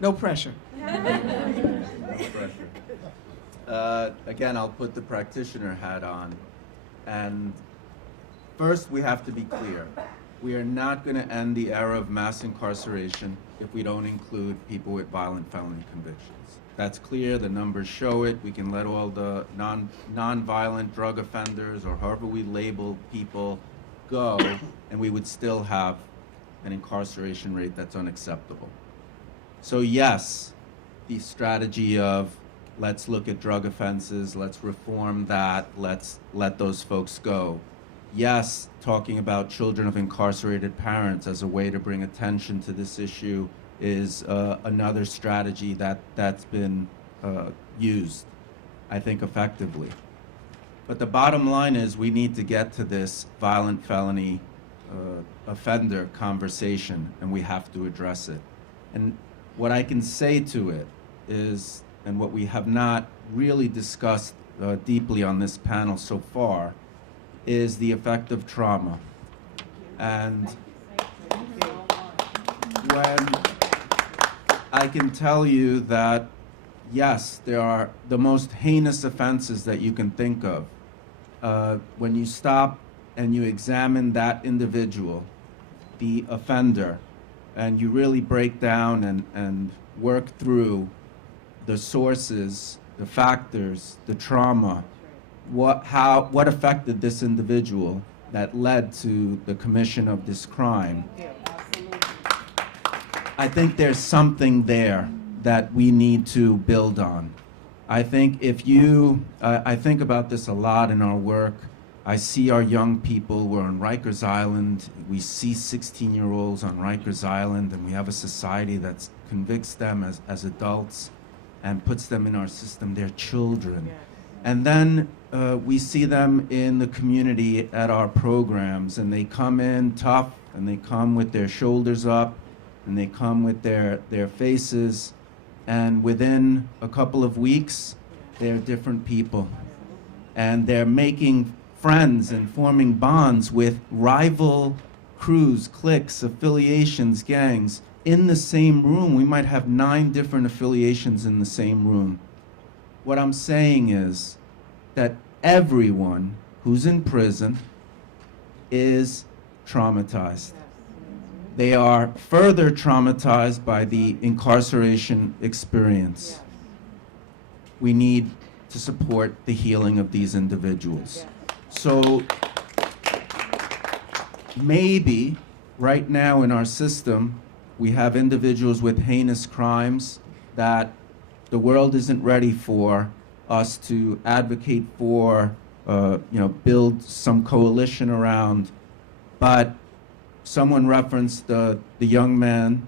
No pressure. Again, I'll put the practitioner hat on. And first, we have to be clear. We are not going to end the era of mass incarceration if we don't include people with violent felony convictions. That's clear. The numbers show it. We can let all the non-violent drug offenders, or however we label people, go, and we would still have an incarceration rate that's unacceptable. So yes, the strategy of let's look at drug offenses, let's reform that, let's let those folks go. Yes, talking about children of incarcerated parents as a way to bring attention to this issue is another strategy that's been used, I think, effectively. But the bottom line is we need to get to this violent felony offender conversation, and we have to address it. And what I can say to it is, and what we have not really discussed deeply on this panel so far, is the effect of trauma. And when I can tell you that, yes, there are the most heinous offenses that you can think of. When you stop and you examine that individual, the offender, and you really break down and work through the sources, the factors, the trauma, what affected this individual that led to the commission of this crime. I think there's something there that we need to build on. I think I think about this a lot in our work. I see our young people. We're on Rikers Island. We see 16-year-olds on Rikers Island, and we have a society that convicts them as adults and puts them in our system. They're children. And then we see them in the community at our programs, and they come in tough, and they come with their shoulders up, and they come with their faces, and within a couple of weeks, they're different people. And they're making friends and forming bonds with rival crews, cliques, affiliations, gangs in the same room. We might have 9 different affiliations in the same room. What I'm saying is that everyone who's in prison is traumatized. They are further traumatized by the incarceration experience. We need to support the healing of these individuals. So maybe right now in our system, we have individuals with heinous crimes that the world isn't ready for us to advocate for, build some coalition around. But someone referenced the young man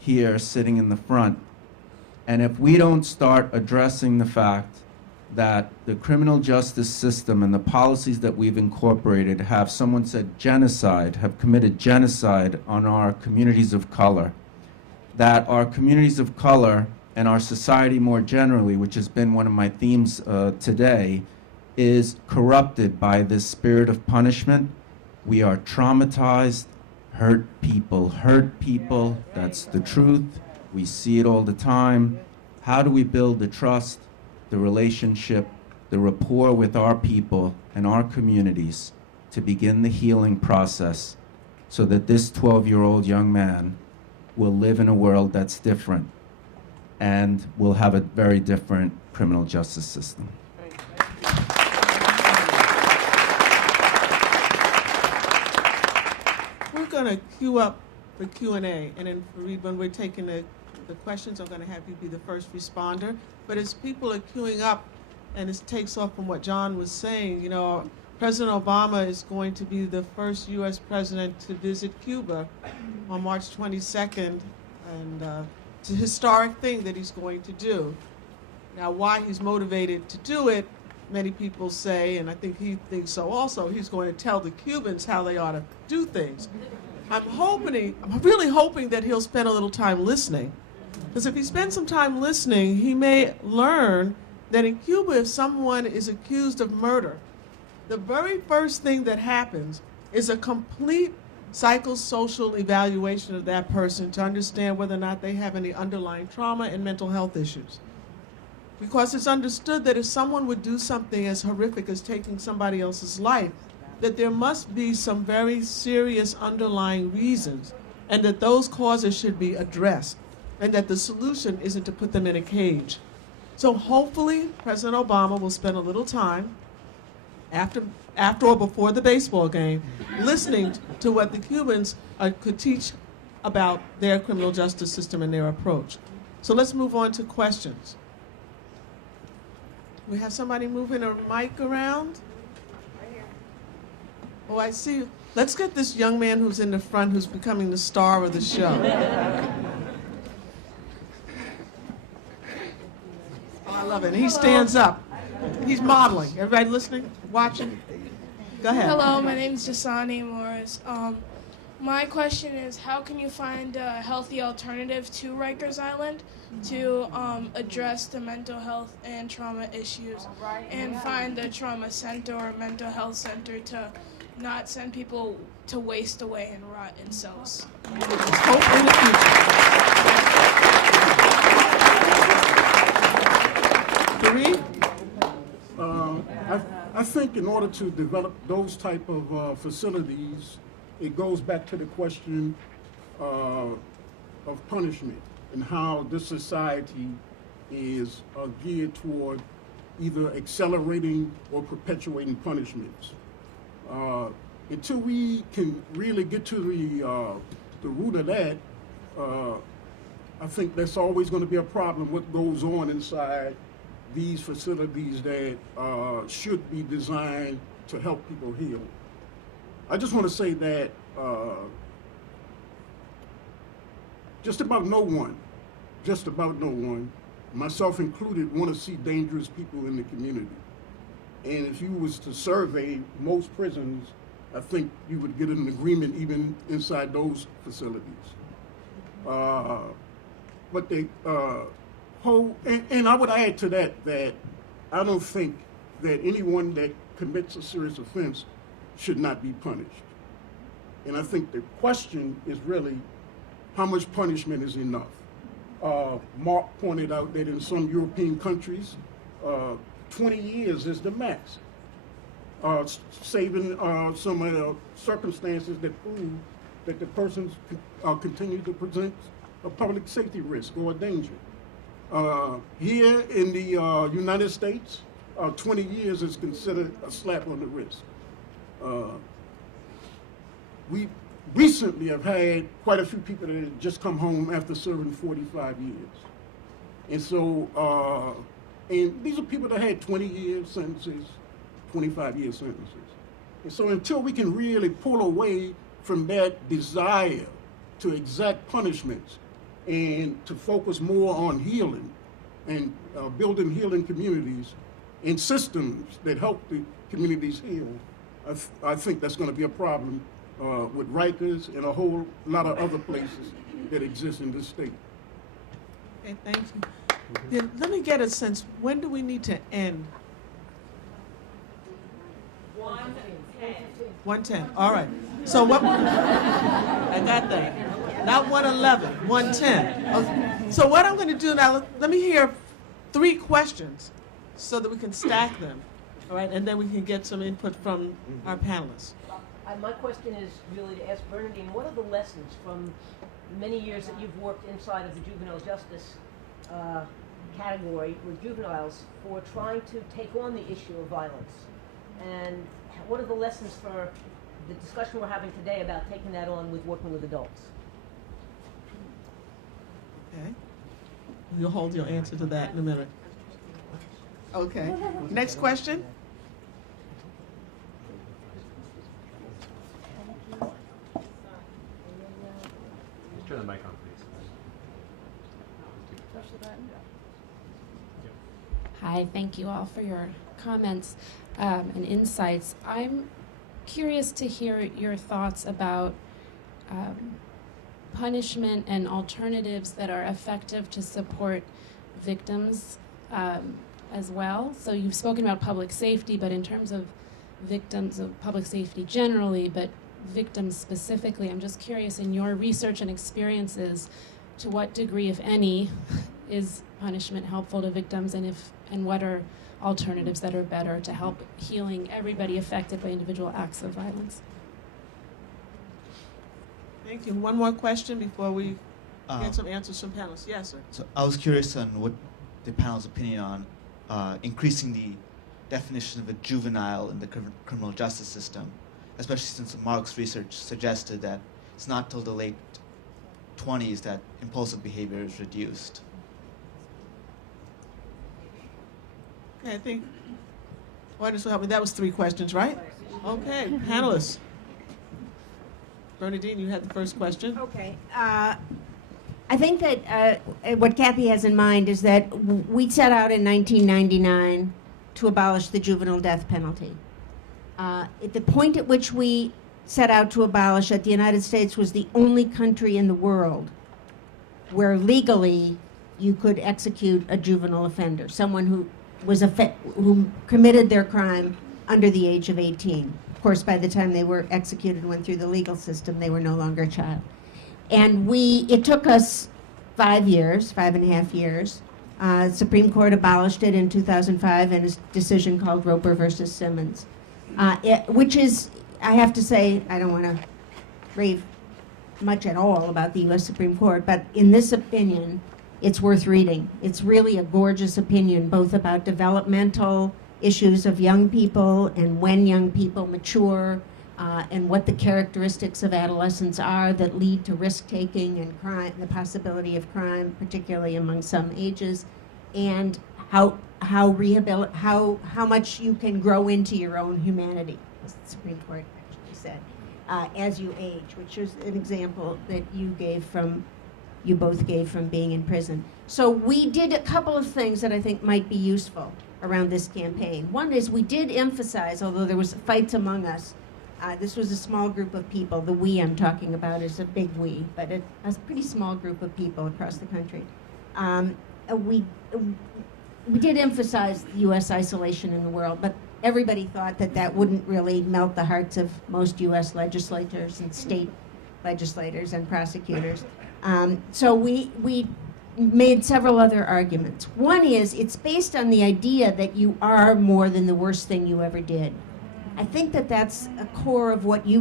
here sitting in the front. And if we don't start addressing the fact that the criminal justice system and the policies that we've incorporated have, someone said genocide, have committed genocide on our communities of color, that our communities of color and our society more generally, which has been one of my themes today, is corrupted by this spirit of punishment. We are traumatized, hurt people, that's the truth. We see it all the time. How do we build the trust, the relationship, the rapport with our people and our communities to begin the healing process so that this 12-year-old young man will live in a world that's different and will have a very different criminal justice system. We're going to queue up for Q&A, and then Fareed, when we're taking the questions, I'm going to have you be the first responder. But as people are queuing up, and it takes off from what John was saying, President Obama is going to be the first U.S. president to visit Cuba on March 22nd, and it's a historic thing that he's going to do. Now, why he's motivated to do it, many people say, and I think he thinks so also, he's going to tell the Cubans how they ought to do things. I'm really hoping that he'll spend a little time listening, because if he spends some time listening, he may learn that in Cuba, if someone is accused of murder, the very first thing that happens is a complete psychosocial evaluation of that person to understand whether or not they have any underlying trauma and mental health issues. Because it's understood that if someone would do something as horrific as taking somebody else's life, that there must be some very serious underlying reasons, and that those causes should be addressed, and that the solution isn't to put them in a cage. So hopefully, President Obama will spend a little time after or before the baseball game listening to what the Cubans could teach about their criminal justice system and their approach. So let's move on to questions. We have somebody moving a mic around? Oh, I see. Let's get this young man who's in the front who's becoming the star of the show. Oh, I love it. And he stands up. He's modeling. Everybody listening? Watching? Go ahead. Hello, my name is Jasani Morris. My question is, how can you find a healthy alternative to Rikers Island to address the mental health and trauma issues, and find a trauma center or mental health center to not send people to waste away and rot in cells? Let's hope in the future. Three? I think in order to develop those type of facilities, it goes back to the question of punishment and how this society is geared toward either accelerating or perpetuating punishments. Until we can really get to the root of that, I think that's always going to be a problem, what goes on inside these facilities that should be designed to help people heal. I just want to say that just about no one, myself included, want to see dangerous people in the community. And if you was to survey most prisons, I think you would get an agreement even inside those facilities. But they and I would add to that I don't think that anyone that commits a serious offense should not be punished. And I think the question is really how much punishment is enough. Mark pointed out that in some European countries, 20 years is the max, saving some circumstances that prove that the persons continue to present a public safety risk or a danger. Here in the United States, 20 years is considered a slap on the wrist. We recently have had quite a few people that have just come home after serving 45 years. And so, and these are people that had 20-year sentences, 25-year sentences. And so until we can really pull away from that desire to exact punishments and to focus more on healing and building healing communities and systems that help the communities heal, I think that's going to be a problem with Rikers and a whole lot of other places that exist in this state. Okay, thank you. Then let me get a sense, when do we need to end? 110. 110, all right. So what, I got that. Not 111, 110. Okay. So what I'm going to do now, let me hear 3 questions so that we can stack them, all right? And then we can get some input from our panelists. My question is really to ask Bernadine, what are the lessons from many years that you've worked inside of the juvenile justice category with juveniles for trying to take on the issue of violence? And what are the lessons for the discussion we're having today about taking that on with working with adults? Okay. You'll hold your answer to that in a minute. Okay. Next question. Hi, thank you all for your comments and insights. I'm curious to hear your thoughts about punishment and alternatives that are effective to support victims as well. So you've spoken about public safety, but in terms of victims of public safety generally, but victims specifically, I'm just curious in your research and experiences, to what degree, if any, is punishment helpful to victims, and what are alternatives that are better to help healing everybody affected by individual acts of violence? Thank you. One more question before we get some answers from panelists. Yes, sir. So I was curious on what the panel's opinion on increasing the definition of a juvenile in the criminal justice system, especially since Mark's research suggested that it's not till the late 20s that impulsive behavior is reduced. Okay, I think audience will help me. That was 3 questions, right? Okay, panelists. Bernadine, you had the first question. Okay. I think that what Kathy has in mind is that we set out in 1999 to abolish the juvenile death penalty. At the point at which we set out to abolish it, the United States was the only country in the world where legally you could execute a juvenile offender, someone who who committed their crime under the age of 18. Of course, by the time they were executed and went through the legal system, they were no longer a child. And it took us 5 years, 5.5 years. Supreme Court abolished it in 2005 in a decision called Roper versus Simmons, which is, I have to say, I don't want to rave much at all about the U.S. Supreme Court, but in this opinion, it's worth reading. It's really a gorgeous opinion, both about developmental issues of young people and when young people mature, and what the characteristics of adolescence are that lead to risk-taking and crime, the possibility of crime, particularly among some ages, and how much you can grow into your own humanity, as the Supreme Court actually said, as you age, which is an example that you both gave from being in prison. So we did a couple of things that I think might be useful around this campaign. One is we did emphasize, although there was fights among us, this was a small group of people. The we I'm talking about is a big we, but a pretty small group of people across the country. We did emphasize U.S. isolation in the world, but everybody thought that wouldn't really melt the hearts of most U.S. legislators and state legislators and prosecutors. So we made several other arguments. One is it's based on the idea that you are more than the worst thing you ever did. I think that's a core of what you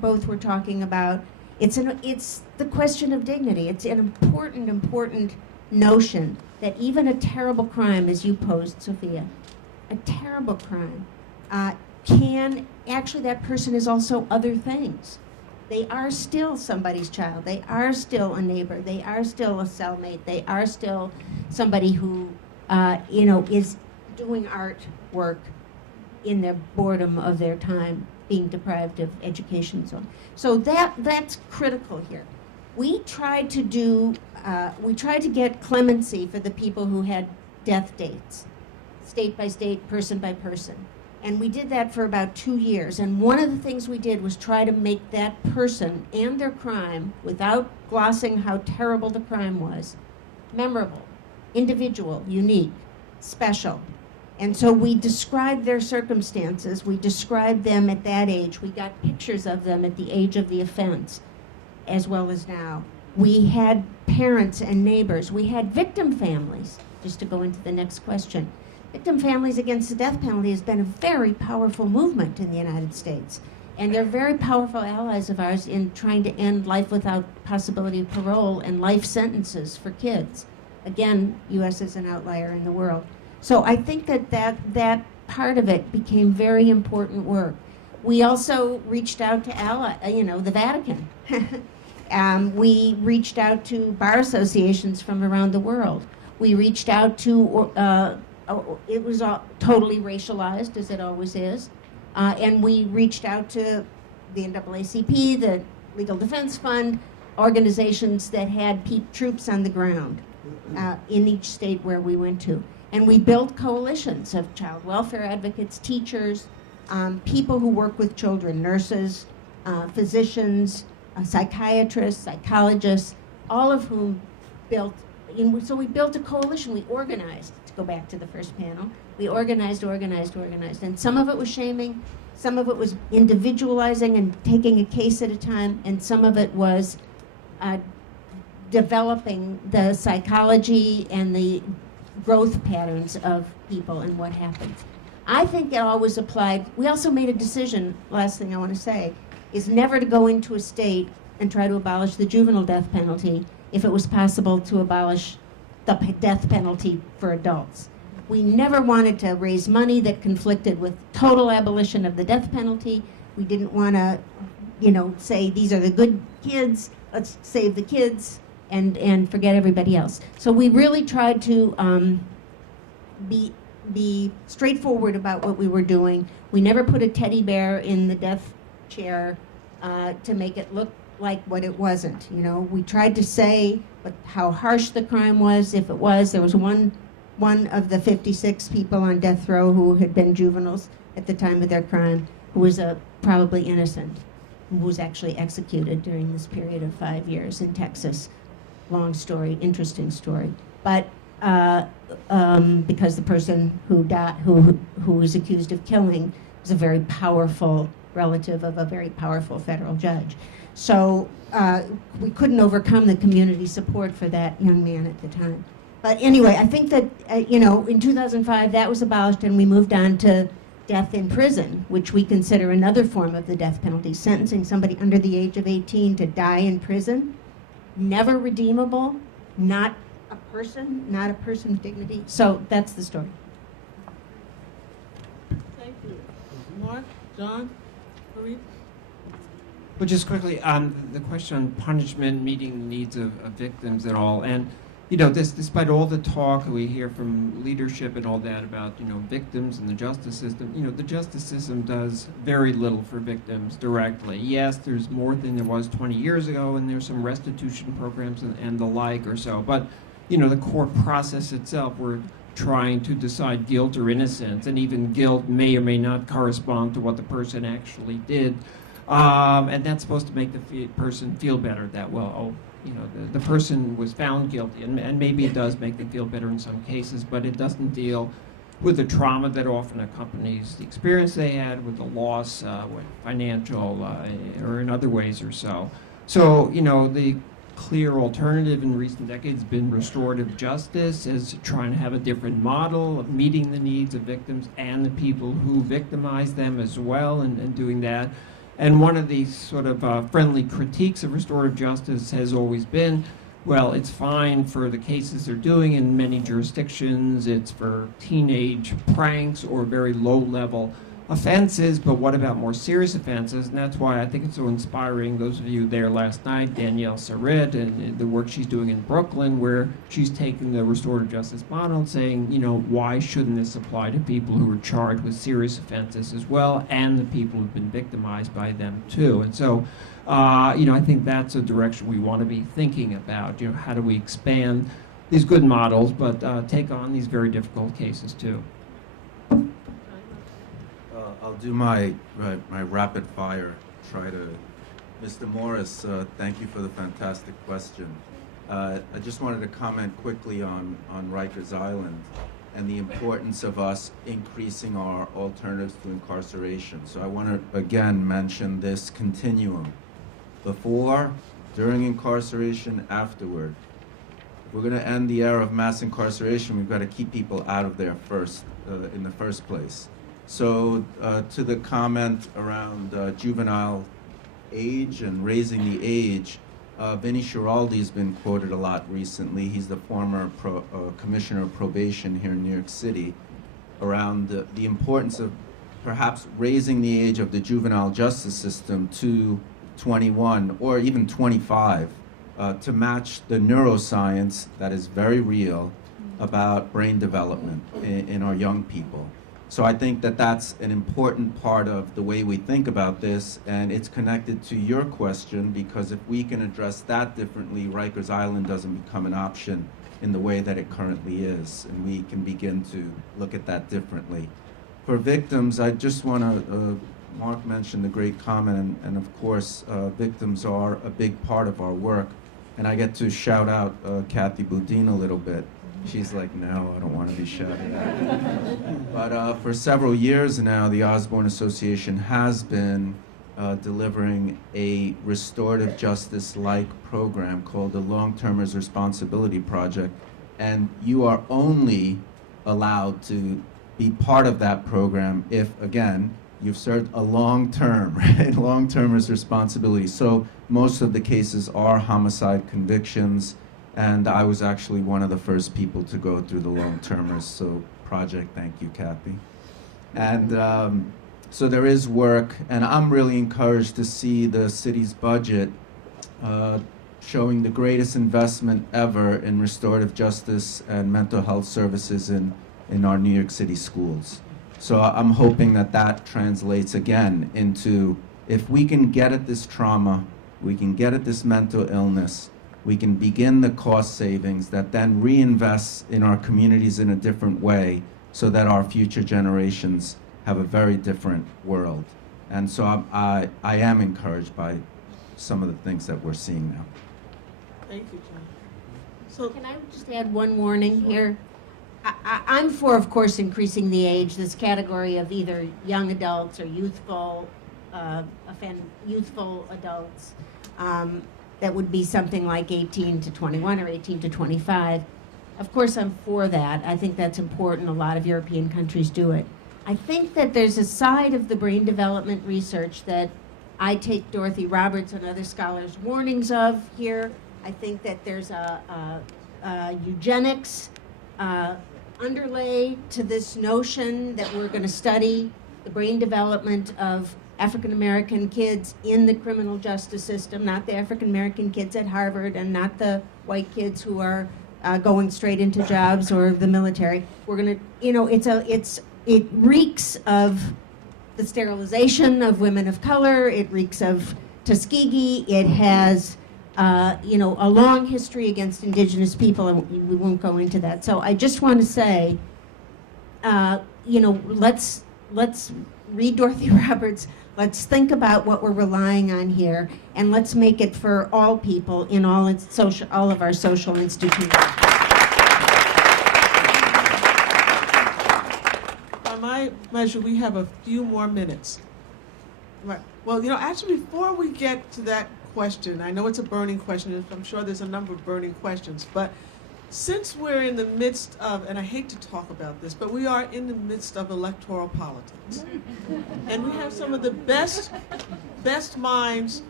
both were talking about. It's the question of dignity. It's an important notion that even a terrible crime, as you posed, Sophia, a terrible crime, that person is also other things. They are still somebody's child. They are still a neighbor. They are still a cellmate. They are still somebody who, is doing art work in the boredom of their time, being deprived of education and so on. So that's critical here. We tried to get clemency for the people who had death dates, state by state, person by person. And we did that for about 2 years. And one of the things we did was try to make that person and their crime, without glossing how terrible the crime was, memorable, individual, unique, special. And so we described their circumstances. We described them at that age. We got pictures of them at the age of the offense, as well as now. We had parents and neighbors. We had victim families, just to go into the next question. Victim families against the death penalty has been a very powerful movement in the United States. And they're very powerful allies of ours in trying to end life without possibility of parole and life sentences for kids. Again, U.S. is an outlier in the world. So I think that part of it became very important work. We also reached out to the Vatican. We reached out to bar associations from around the world. We reached out to it was totally racialized, as it always is. And we reached out to the NAACP, the Legal Defense Fund, organizations that had troops on the ground in each state where we went to. And we built coalitions of child welfare advocates, teachers, people who work with children, nurses, physicians, psychiatrists, psychologists, all of whom built, so we built a coalition, we organized, to go back to the first panel, we organized, and some of it was shaming, some of it was individualizing and taking a case at a time, and some of it was developing the psychology and the growth patterns of people and what happens. I think it always applied. We also made a decision, last thing I want to say, is never to go into a state and try to abolish the juvenile death penalty if it was possible to abolish the death penalty for adults. We never wanted to raise money that conflicted with total abolition of the death penalty. We didn't want to, say these are the good kids, let's save the kids and forget everybody else. So we really tried to be straightforward about what we were doing. We never put a teddy bear in the death chair to make it look like what it wasn't. We tried to say how harsh the crime was. If it was, there was one of the 56 people on death row who had been juveniles at the time of their crime, who was probably innocent, who was actually executed during this period of 5 years in Texas. Long story, interesting story, but because the person who died, who was accused of killing, was a very powerful relative of a very powerful federal judge. So we couldn't overcome the community support for that young man at the time. But anyway, I think that in 2005 that was abolished, and we moved on to death in prison, which we consider another form of the death penalty, sentencing somebody under the age of 18 to die in prison. Never redeemable, not a person's dignity. So that's the story. Thank you. Mark, John, Marie? Well, just quickly on the question on punishment, meeting the needs of victims and all, and despite all the talk we hear from leadership and all that about victims and the justice system, the justice system does very little for victims directly. Yes, there's more than there was 20 years ago, and there's some restitution programs and the like or so, but the core process itself, we're trying to decide guilt or innocence, and even guilt may or may not correspond to what the person actually did. And that's supposed to make the person feel better, that, the person was found guilty, and maybe it does make them feel better in some cases, but it doesn't deal with the trauma that often accompanies the experience they had, with the loss, with financial or in other ways or so. So, the clear alternative in recent decades has been restorative justice, as trying to have a different model of meeting the needs of victims and the people who victimize them as well, and doing that. And one of these sort of friendly critiques of restorative justice has always been, well, it's fine for the cases they're doing in many jurisdictions, it's for teenage pranks or very low-level offenses, but what about more serious offenses? And that's why I think it's so inspiring, those of you there last night, Danielle Sarit, and the work she's doing in Brooklyn, where she's taking the restorative justice model and saying, why shouldn't this apply to people who are charged with serious offenses as well, and the people who've been victimized by them too. And so, I think that's a direction we want to be thinking about. How do we expand these good models, but take on these very difficult cases too. I'll do my rapid fire. Mr. Morris, thank you for the fantastic question. I just wanted to comment quickly on Rikers Island and the importance of us increasing our alternatives to incarceration. So I want to again mention this continuum: before, during incarceration, afterward. If we're going to end the era of mass incarceration, we've got to keep people out of there first, in the first place. So to the comment around juvenile age and raising the age, Vinnie Schiraldi has been quoted a lot recently. He's the former commissioner of probation here in New York City, around the importance of perhaps raising the age of the juvenile justice system to 21 or even 25 to match the neuroscience that is very real about brain development in our young people. So I think that that's an important part of the way we think about this, and it's connected to your question, because if we can address that differently, Rikers Island doesn't become an option in the way that it currently is, and we can begin to look at that differently. For victims, I just want to, Mark mentioned the great comment, and of course, victims are a big part of our work, and I get to shout out Kathy Boudin a little bit. She's like, no, I don't want to be shouted at. But for several years now, the Osborne Association has been delivering a restorative justice-like program called the Long-Termers Responsibility Project, and you are only allowed to be part of that program if, again, you've served a long term, right? Long-termers responsibility. So most of the cases are homicide convictions, and I was actually one of the first people to go through the long-termers. So project, thank you, Kathy. And so there is work, and I'm really encouraged to see the city's budget showing the greatest investment ever in restorative justice and mental health services in our New York City schools. So I'm hoping that that translates again into, if we can get at this trauma, we can get at this mental illness, we can begin the cost savings that then reinvests in our communities in a different way so that our future generations have a very different world. And so I am encouraged by some of the things that we're seeing now. Thank you, John. So, Can I just add one warning here? I'm for, of course, increasing the age, this category of either young adults or youthful adults. That would be something like 18 to 21 or 18 to 25. Of course, I'm for that. I think that's important. A lot of European countries do it. I think that there's a side of the brain development research that I take Dorothy Roberts and other scholars' warnings of here. I think that there's a eugenics underlay to this notion that we're going to study the brain development of African American kids in the criminal justice system, not the African American kids at Harvard and not the white kids who are going straight into jobs or the military. We're going to, it reeks of the sterilization of women of color. It reeks of Tuskegee. It has a long history against indigenous people, and we won't go into that. So I just want to say, let's read Dorothy Roberts. Let's think about what we're relying on here, and let's make it for all people in all of our social institutions. by my measure, we have a few more minutes. Right. Well, actually, before we get to that question, I know it's a burning question. I'm sure there's a number of burning questions, but since we're in the midst of, and I hate to talk about this, but we are in the midst of electoral politics. And we have some of the best minds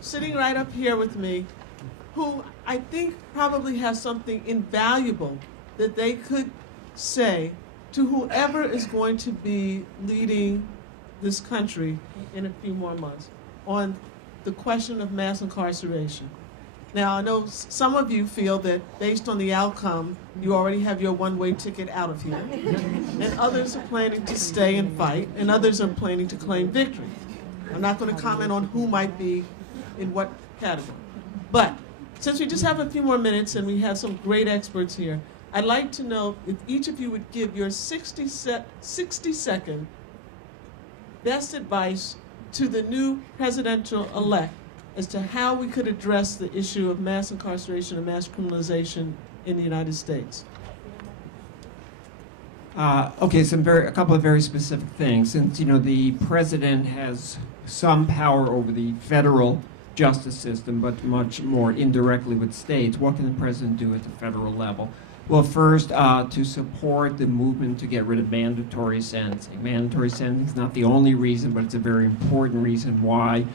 sitting right up here with me who I think probably have something invaluable that they could say to whoever is going to be leading this country in a few more months on the question of mass incarceration. Now, I know some of you feel that based on the outcome, you already have your one-way ticket out of here. And others are planning to stay and fight, and others are planning to claim victory. I'm not going to comment on who might be in what category. But since we just have a few more minutes and we have some great experts here, I'd like to know if each of you would give your 60-second best advice to the new presidential-elect as to how we could address the issue of mass incarceration and mass criminalization in the United States. Okay, a couple of very specific things. Since the president has some power over the federal justice system, but much more indirectly with states, what can the president do at the federal level? Well, first, to support the movement to get rid of mandatory sentencing. Mandatory sentencing is not the only reason, but it's a very important reason why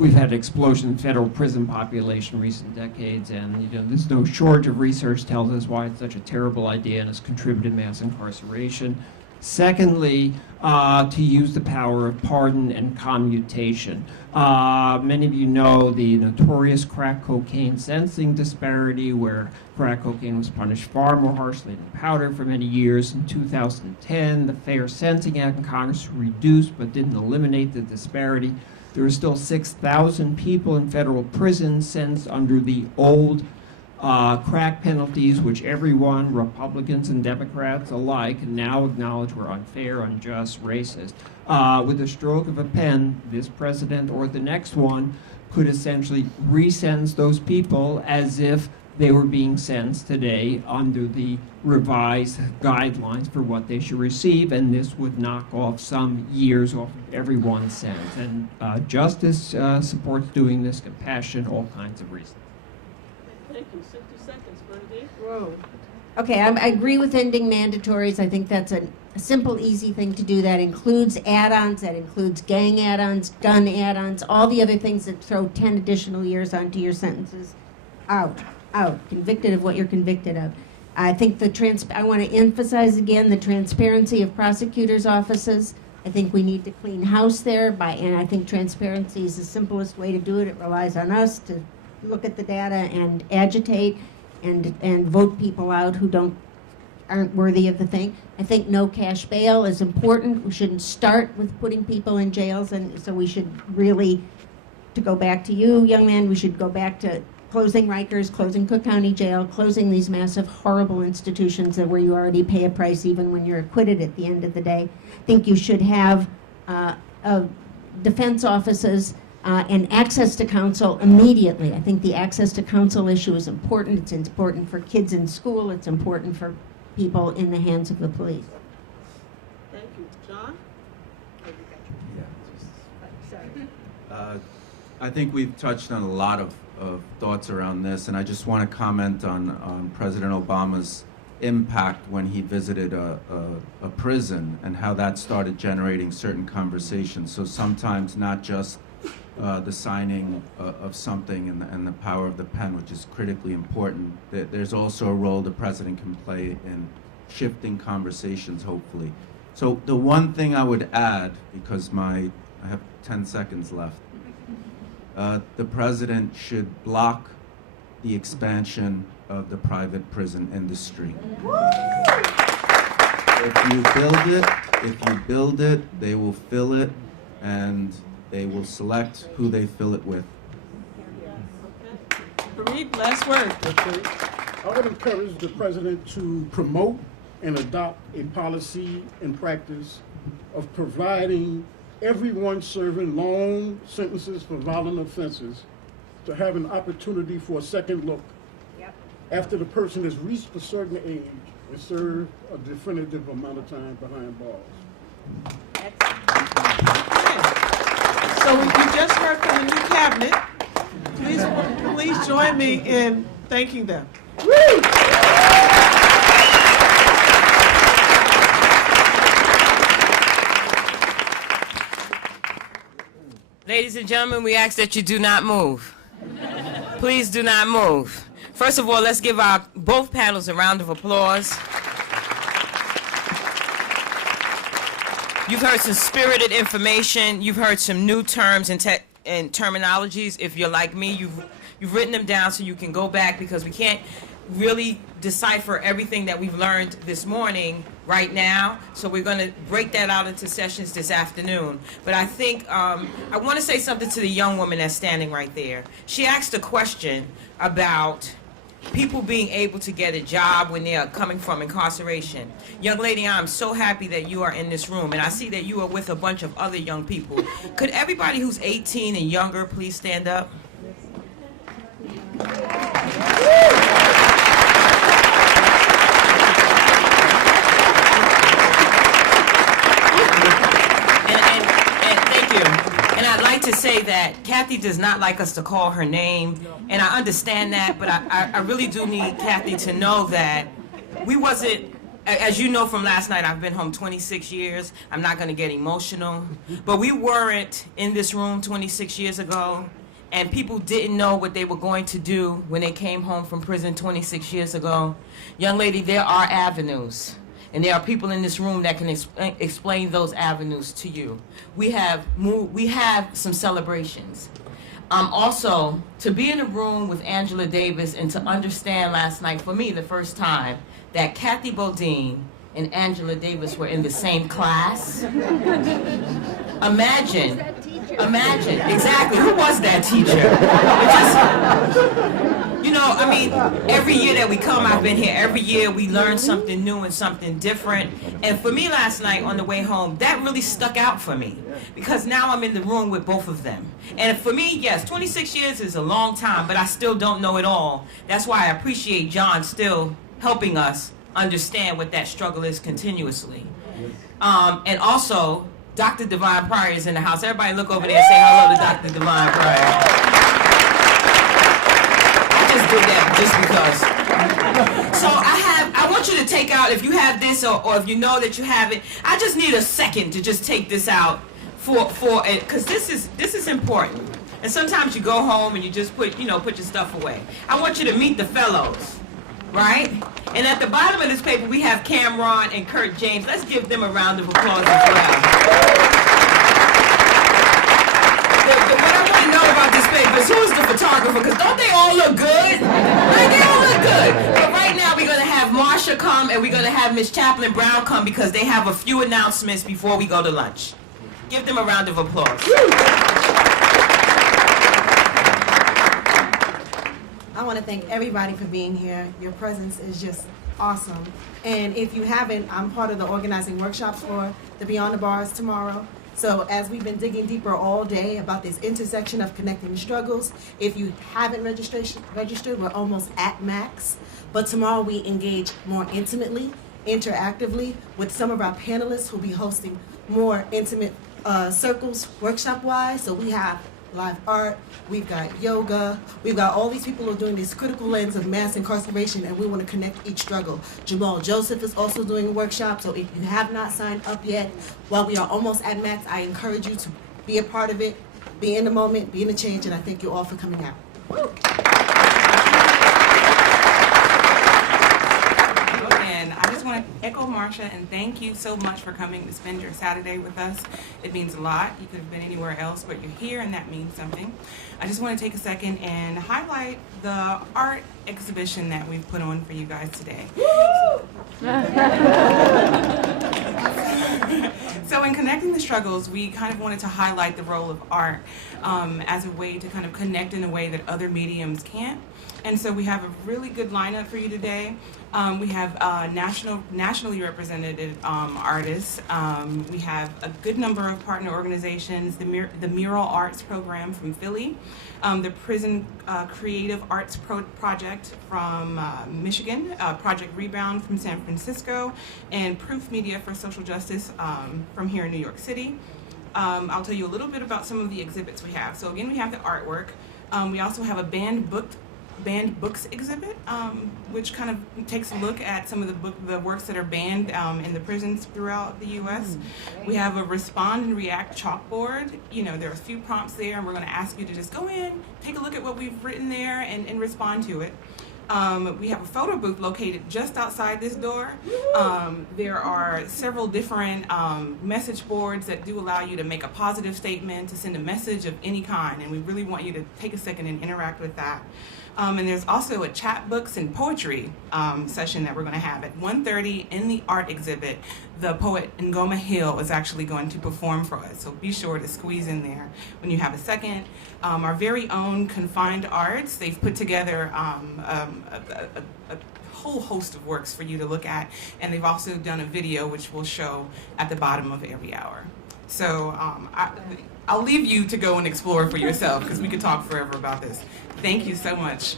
we've had an explosion in federal prison population in recent decades, and there's no shortage of research tells us why it's such a terrible idea and has contributed to mass incarceration. Secondly, to use the power of pardon and commutation. Many of you know the notorious crack cocaine sentencing disparity, where crack cocaine was punished far more harshly than powder for many years. In 2010, the Fair Sentencing Act in Congress reduced but didn't eliminate the disparity. There are still 6,000 people in federal prisons sentenced under the old crack penalties, which everyone, Republicans and Democrats alike, now acknowledge were unfair, unjust, racist. With a stroke of a pen, this president or the next one could essentially re-sentence those people as if they were being sentenced today under the revised guidelines for what they should receive, and this would knock off some years off of everyone's sentence. And justice supports doing this, compassion, all kinds of reasons. Thank you. 60 seconds, Bernadette. Okay, I agree with ending mandatories. I think that's a simple, easy thing to do. That includes add-ons, that includes gang add-ons, gun add-ons, all the other things that throw 10 additional years onto your sentences. Out. Convicted of what you're convicted of. I think I want to emphasize again the transparency of prosecutors' offices. I think we need to clean house there, and I think transparency is the simplest way to do it. It relies on us to look at the data and agitate and vote people out who aren't worthy of the thing. I think no cash bail is important. We shouldn't start with putting people in jails, and so we should really, to go back to you, young man, we should go back to closing Rikers, closing Cook County Jail, closing these massive, horrible institutions where you already pay a price even when you're acquitted at the end of the day. I think you should have defense offices and access to counsel immediately. I think the access to counsel issue is important. It's important for kids in school. It's important for people in the hands of the police. Thank you. John? I think we've touched on a lot of thoughts around this, and I just want to comment on President Obama's impact when he visited a prison and how that started generating certain conversations. So sometimes not just the signing of something and the power of the pen, which is critically important. There's also a role the president can play in shifting conversations, hopefully. So the one thing I would add, because I have 10 seconds left, the president should block the expansion of the private prison industry. If you build it, they will fill it, and they will select who they fill it with. Fareed, last word. Okay. I would encourage the president to promote and adopt a policy and practice of providing everyone serving long sentences for violent offenses to have an opportunity for a second look after the person has reached a certain age and served a definitive amount of time behind bars. So you just heard from the new cabinet. Please join me in thanking them. Ladies and gentlemen, we ask that you do not move. Please do not move. First of all, let's give both panels a round of applause. You've heard some spirited information. You've heard some new terms and terminologies. If you're like me, you've written them down so you can go back, because we can't really decipher everything that we've learned this morning right now. So we're going to break that out into sessions this afternoon. But I think I want to say something to the young woman that's standing right there. She asked a question about people being able to get a job when they are coming from incarceration. Young lady, I'm so happy that you are in this room, and I see that you are with a bunch of other young people. Could everybody who's 18 and younger please stand up? To say that Kathy does not like us to call her name, and I understand that, but I really do need Kathy to know that we wasn't, as you know from last night, I've been home 26 years. I'm not going to get emotional, but we weren't in this room 26 years ago, and people didn't know what they were going to do when they came home from prison 26 years ago. Young lady, there are avenues. And there are people in this room that can explain those avenues to you. We have some celebrations. Also, to be in a room with Angela Davis and to understand last night, for me, the first time, that Kathy Bodine and Angela Davis were in the same class. Imagine, exactly, who was that teacher? You know, I mean, Every year that we come, I've been here. Every year we learn something new and something different. And for me last night on the way home, that really stuck out for me because now I'm in the room with both of them. And for me, yes, 26 years is a long time, but I still don't know it all. That's why I appreciate John still helping us understand what that struggle is continuously. And also, Dr. Divine Pryor is in the house. Everybody look over there and say hello to Dr. Divine Pryor. I just did that just because. So I want you to take out, if you have this or if you know that you have it, I just need a second to just take this out for it, because this is important. And sometimes you go home and you just put your stuff away. I want you to meet the fellows, right? And at the bottom of this paper, we have Cameron and Kurt James. Let's give them a round of applause as well. What I want to know about this paper is who's the photographer, because don't they all look good? Right? They all look good. But right now, we're going to have Marsha come and we're going to have Miss Chaplain Brown come because they have a few announcements before we go to lunch. Give them a round of applause. I want to thank everybody for being here. Your presence is just awesome. And if you haven't, I'm part of the organizing workshops for the Beyond the Bars tomorrow. So as we've been digging deeper all day about this intersection of connecting the struggles, if you haven't registered, we're almost at max. But tomorrow we engage more intimately, interactively with some of our panelists who'll be hosting more intimate circles workshop-wise. So we have live art, we've got yoga, we've got all these people who are doing this critical lens of mass incarceration, and we want to connect each struggle. Jamal Joseph is also doing a workshop, so if you have not signed up yet, while we are almost at max, I encourage you to be a part of it, be in the moment, be in the change, and I thank you all for coming out. And I just want to echo Marsha and thank you so much for coming to spend your Saturday with us. It means a lot. You could have been anywhere else, but you're here and that means something. I just want to take a second and highlight the art exhibition that we've put on for you guys today. So in Connecting the Struggles, we kind of wanted to highlight the role of art as a way to kind of connect in a way that other mediums can't. And so we have a really good lineup for you today. We have nationally represented artists. We have a good number of partner organizations, the Mural Arts Program from Philly, the Prison Creative Arts Project from Michigan, Project Rebound from San Francisco, and Proof Media for Social Justice from here in New York City. I'll tell you a little bit about some of the exhibits we have. So again, we have the artwork. We also have a banned books exhibit, which kind of takes a look at some of the works that are banned in the prisons throughout the U.S. We have a respond and react chalkboard. You know, there are a few prompts there, and we're going to ask you to just go in, take a look at what we've written there, and respond to it. We have a photo booth located just outside this door. There are several different message boards that do allow you to make a positive statement, to send a message of any kind, and we really want you to take a second and interact with that. And there's also a chat books and poetry session that we're going to have at 1:30 in the art exhibit. The poet Ngoma Hill is actually going to perform for us, so be sure to squeeze in there when you have a second. Our very own Confined Arts, they've put together a whole host of works for you to look at, and they've also done a video which we'll show at the bottom of every hour. So I'll leave you to go and explore for yourself, because we could talk forever about this. Thank you so much.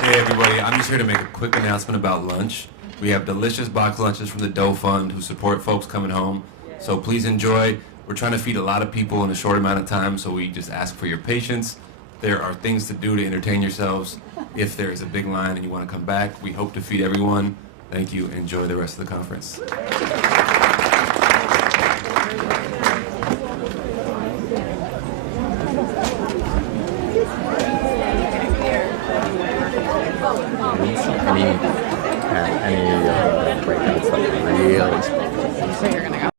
Hey everybody, I'm just here to make a quick announcement about lunch. We have delicious box lunches from the Doe Fund who support folks coming home. So please enjoy. We're trying to feed a lot of people in a short amount of time, so we just ask for your patience. There are things to do to entertain yourselves. If there is a big line and you want to come back, we hope to feed everyone. Thank you. Enjoy the rest of the conference. Any breakouts, like really